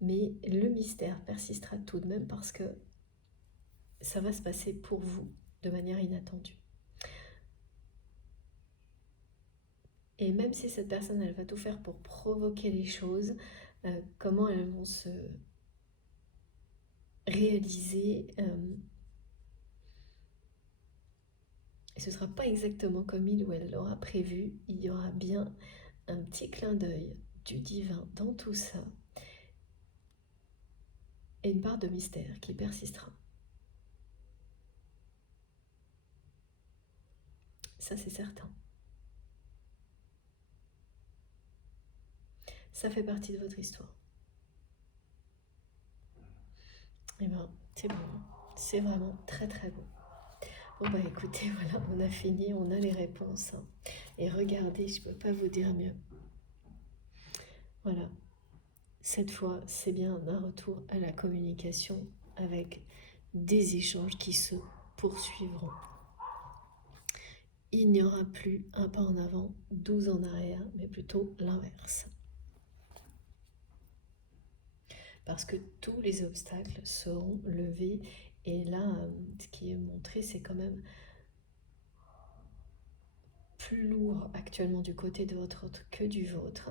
Mais le mystère persistera tout de même parce que ça va se passer pour vous de manière inattendue. Et même si cette personne, elle va tout faire pour provoquer les choses, comment elles vont se réaliser, et ce ne sera pas exactement comme il ou elle l'aura prévu, il y aura bien un petit clin d'œil du divin dans tout ça, et une part de mystère qui persistera. Ça, c'est certain. Ça fait partie de votre histoire. Et ben, c'est bon. C'est vraiment très très beau. Bon bah écoutez, voilà, on a fini, on a les réponses, hein. Et regardez, je peux pas vous dire mieux. Voilà. Cette fois, c'est bien un retour à la communication avec des échanges qui se poursuivront. Il n'y aura plus un pas en avant, 12 en arrière, mais plutôt l'inverse. Parce que tous les obstacles seront levés. Et là, ce qui est montré, c'est quand même plus lourd actuellement du côté de votre autre que du vôtre.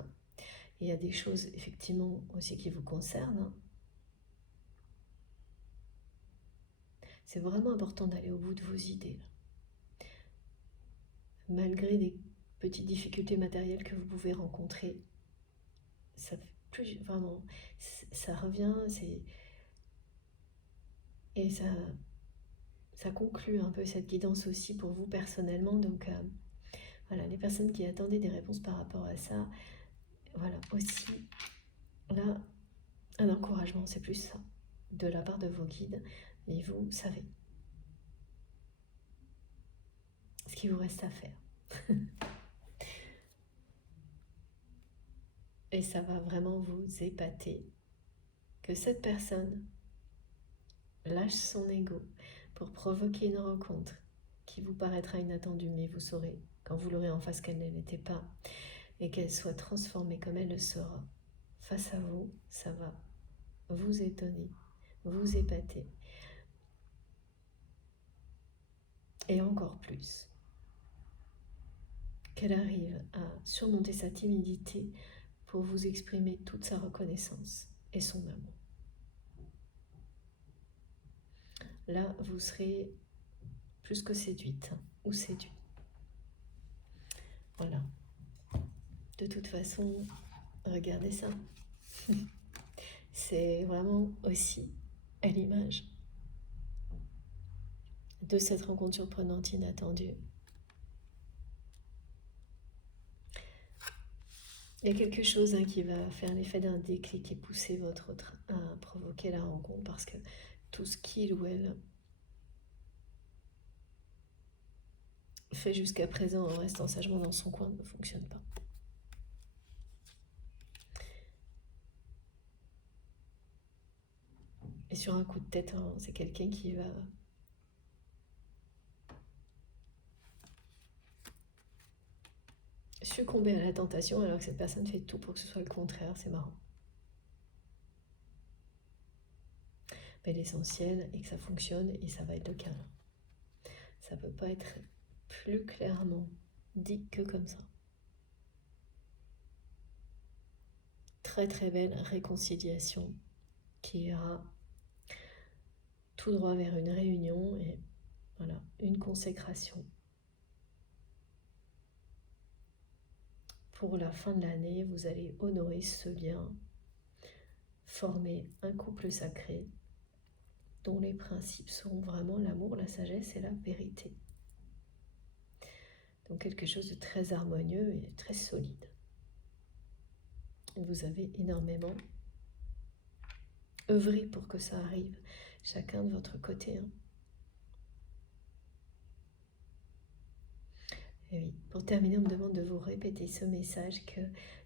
Il y a des choses effectivement aussi qui vous concernent, hein. C'est vraiment important d'aller au bout de vos idées. Malgré des petites difficultés matérielles que vous pouvez rencontrer, ça fait plus vraiment, ça revient, et ça conclut un peu cette guidance aussi pour vous personnellement. Donc voilà, les personnes qui attendaient des réponses par rapport à ça, voilà, aussi là, un encouragement, c'est plus ça, de la part de vos guides, mais vous savez ce qu'il vous reste à faire. Et ça va vraiment vous épater que cette personne lâche son ego pour provoquer une rencontre qui vous paraîtra inattendue, mais vous saurez quand vous l'aurez en face qu'elle ne l'était pas, et qu'elle soit transformée comme elle le sera face à vous. Ça va vous étonner, vous épater, et encore plus qu'elle arrive à surmonter sa timidité pour vous exprimer toute sa reconnaissance et son amour. Là, vous serez plus que séduite, hein, ou séduit. Voilà. De toute façon, regardez ça. C'est vraiment aussi à l'image de cette rencontre surprenante, inattendue. Il y a quelque chose qui va faire l'effet d'un déclic et pousser votre autre à provoquer la rencontre, parce que tout ce qu'il ou elle fait jusqu'à présent en restant sagement dans son coin ne fonctionne pas. Et sur un coup de tête, c'est quelqu'un qui va succomber à la tentation alors que cette personne fait tout pour que ce soit le contraire. C'est marrant. Mais l'essentiel est que ça fonctionne et ça va être le cas. Ça ne peut pas être plus clairement dit que comme ça. Très très belle réconciliation qui ira tout droit vers une réunion et voilà, une consécration. Pour la fin de l'année, vous allez honorer ce lien, former un couple sacré dont les principes seront vraiment l'amour, la sagesse et la vérité. Donc quelque chose de très harmonieux et très solide. Vous avez énormément œuvré pour que ça arrive, chacun de votre côté. Et oui, pour terminer, on me demande de vous répéter ce message que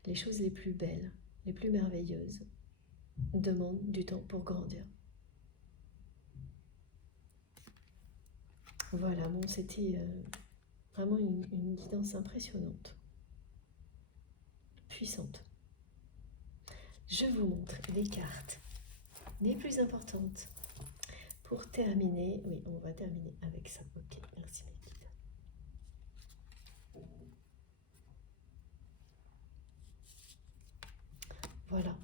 les choses les plus belles, les plus merveilleuses, demandent du temps pour grandir. Voilà, bon, c'était vraiment une guidance impressionnante, puissante. Je vous montre les cartes les plus importantes. Pour terminer, oui, on va terminer avec ça. Ok, merci mes guides. Voilà.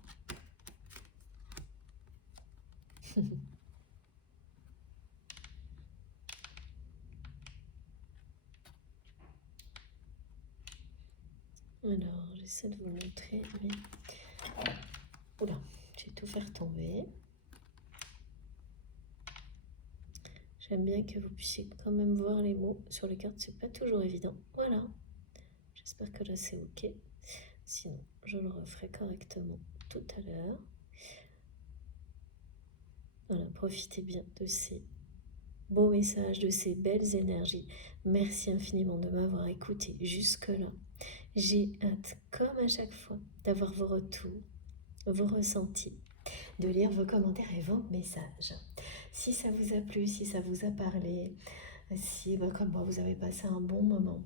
Alors, j'essaie de vous montrer, mais... Oula, je vais tout faire tomber. J'aime bien que vous puissiez quand même voir les mots sur les cartes, c'est pas toujours évident. Voilà, j'espère que là c'est ok. Sinon, je le referai correctement tout à l'heure. Voilà, profitez bien de ces beaux messages, de ces belles énergies. Merci infiniment de m'avoir écouté jusque-là. J'ai hâte, comme à chaque fois, d'avoir vos retours, vos ressentis, de lire vos commentaires et vos messages. Si ça vous a plu, si ça vous a parlé, si, comme moi, vous avez passé un bon moment,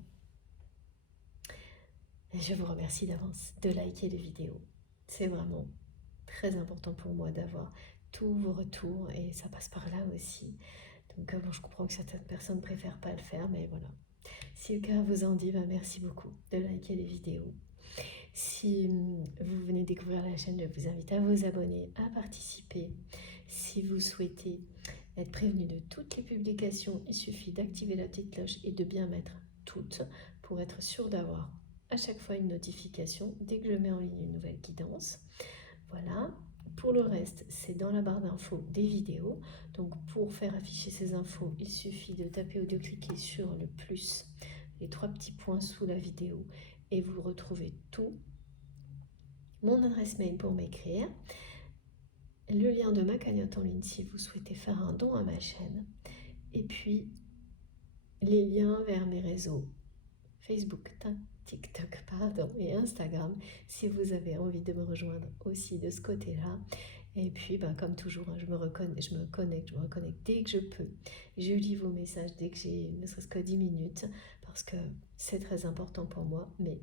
je vous remercie d'avance de liker les vidéos. C'est vraiment très important pour moi d'avoir tous vos retours et ça passe par là aussi. Donc bon, je comprends que certaines personnes ne préfèrent pas le faire, mais voilà. Si le cœur vous en dit, merci beaucoup de liker les vidéos. Si vous venez découvrir la chaîne, je vous invite à vous abonner, à participer. Si vous souhaitez être prévenu de toutes les publications, il suffit d'activer la petite cloche et de bien mettre toutes pour être sûr d'avoir à chaque fois une notification dès que je mets en ligne une nouvelle guidance. Voilà. Pour le reste, c'est dans la barre d'infos des vidéos. Donc pour faire afficher ces infos, il suffit de taper ou de cliquer sur le plus, les 3 petits points sous la vidéo, et vous retrouvez tout. Mon adresse mail pour m'écrire, le lien de ma cagnotte en ligne si vous souhaitez faire un don à ma chaîne, et puis les liens vers mes réseaux Facebook, TikTok, et Instagram si vous avez envie de me rejoindre aussi de ce côté-là. Et puis, comme toujours, je me reconnecte dès que je peux. Je lis vos messages dès que j'ai ne serait-ce que 10 minutes parce que c'est très important pour moi, mais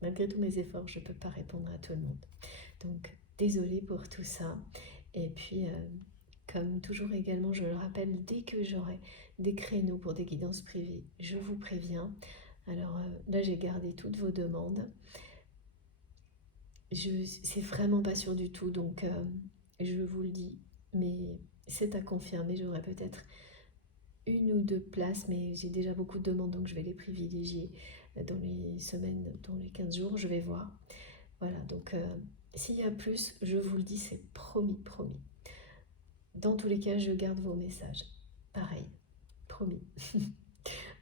malgré tous mes efforts, je ne peux pas répondre à tout le monde. Donc, désolée pour tout ça. Et puis, comme toujours également, je le rappelle, dès que j'aurai des créneaux pour des guidances privées, je vous préviens. Alors là, j'ai gardé toutes vos demandes. C'est vraiment pas sûr du tout, donc je vous le dis, mais c'est à confirmer. J'aurai peut-être 1 ou 2 places, mais j'ai déjà beaucoup de demandes, donc je vais les privilégier dans les semaines, dans les 15 jours, je vais voir. Voilà, donc s'il y a plus, je vous le dis, c'est promis, promis. Dans tous les cas, je garde vos messages. Pareil, promis.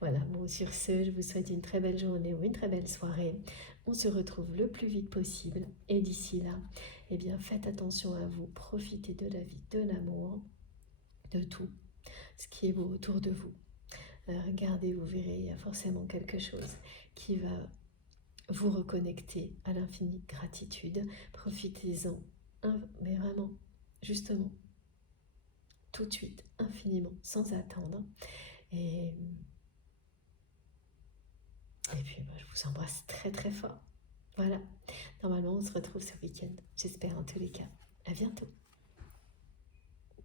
Voilà, bon, sur ce, je vous souhaite une très belle journée ou une très belle soirée. On se retrouve le plus vite possible. Et d'ici là, eh bien, faites attention à vous, profitez de la vie, de l'amour, de tout ce qui est beau autour de vous. Regardez, vous verrez, il y a forcément quelque chose qui va vous reconnecter à l'infinie gratitude. Profitez-en, mais vraiment, justement, tout de suite, infiniment, sans attendre. Et puis, je vous embrasse très très fort. Voilà, normalement on se retrouve ce week-end, j'espère en tous les cas. À bientôt.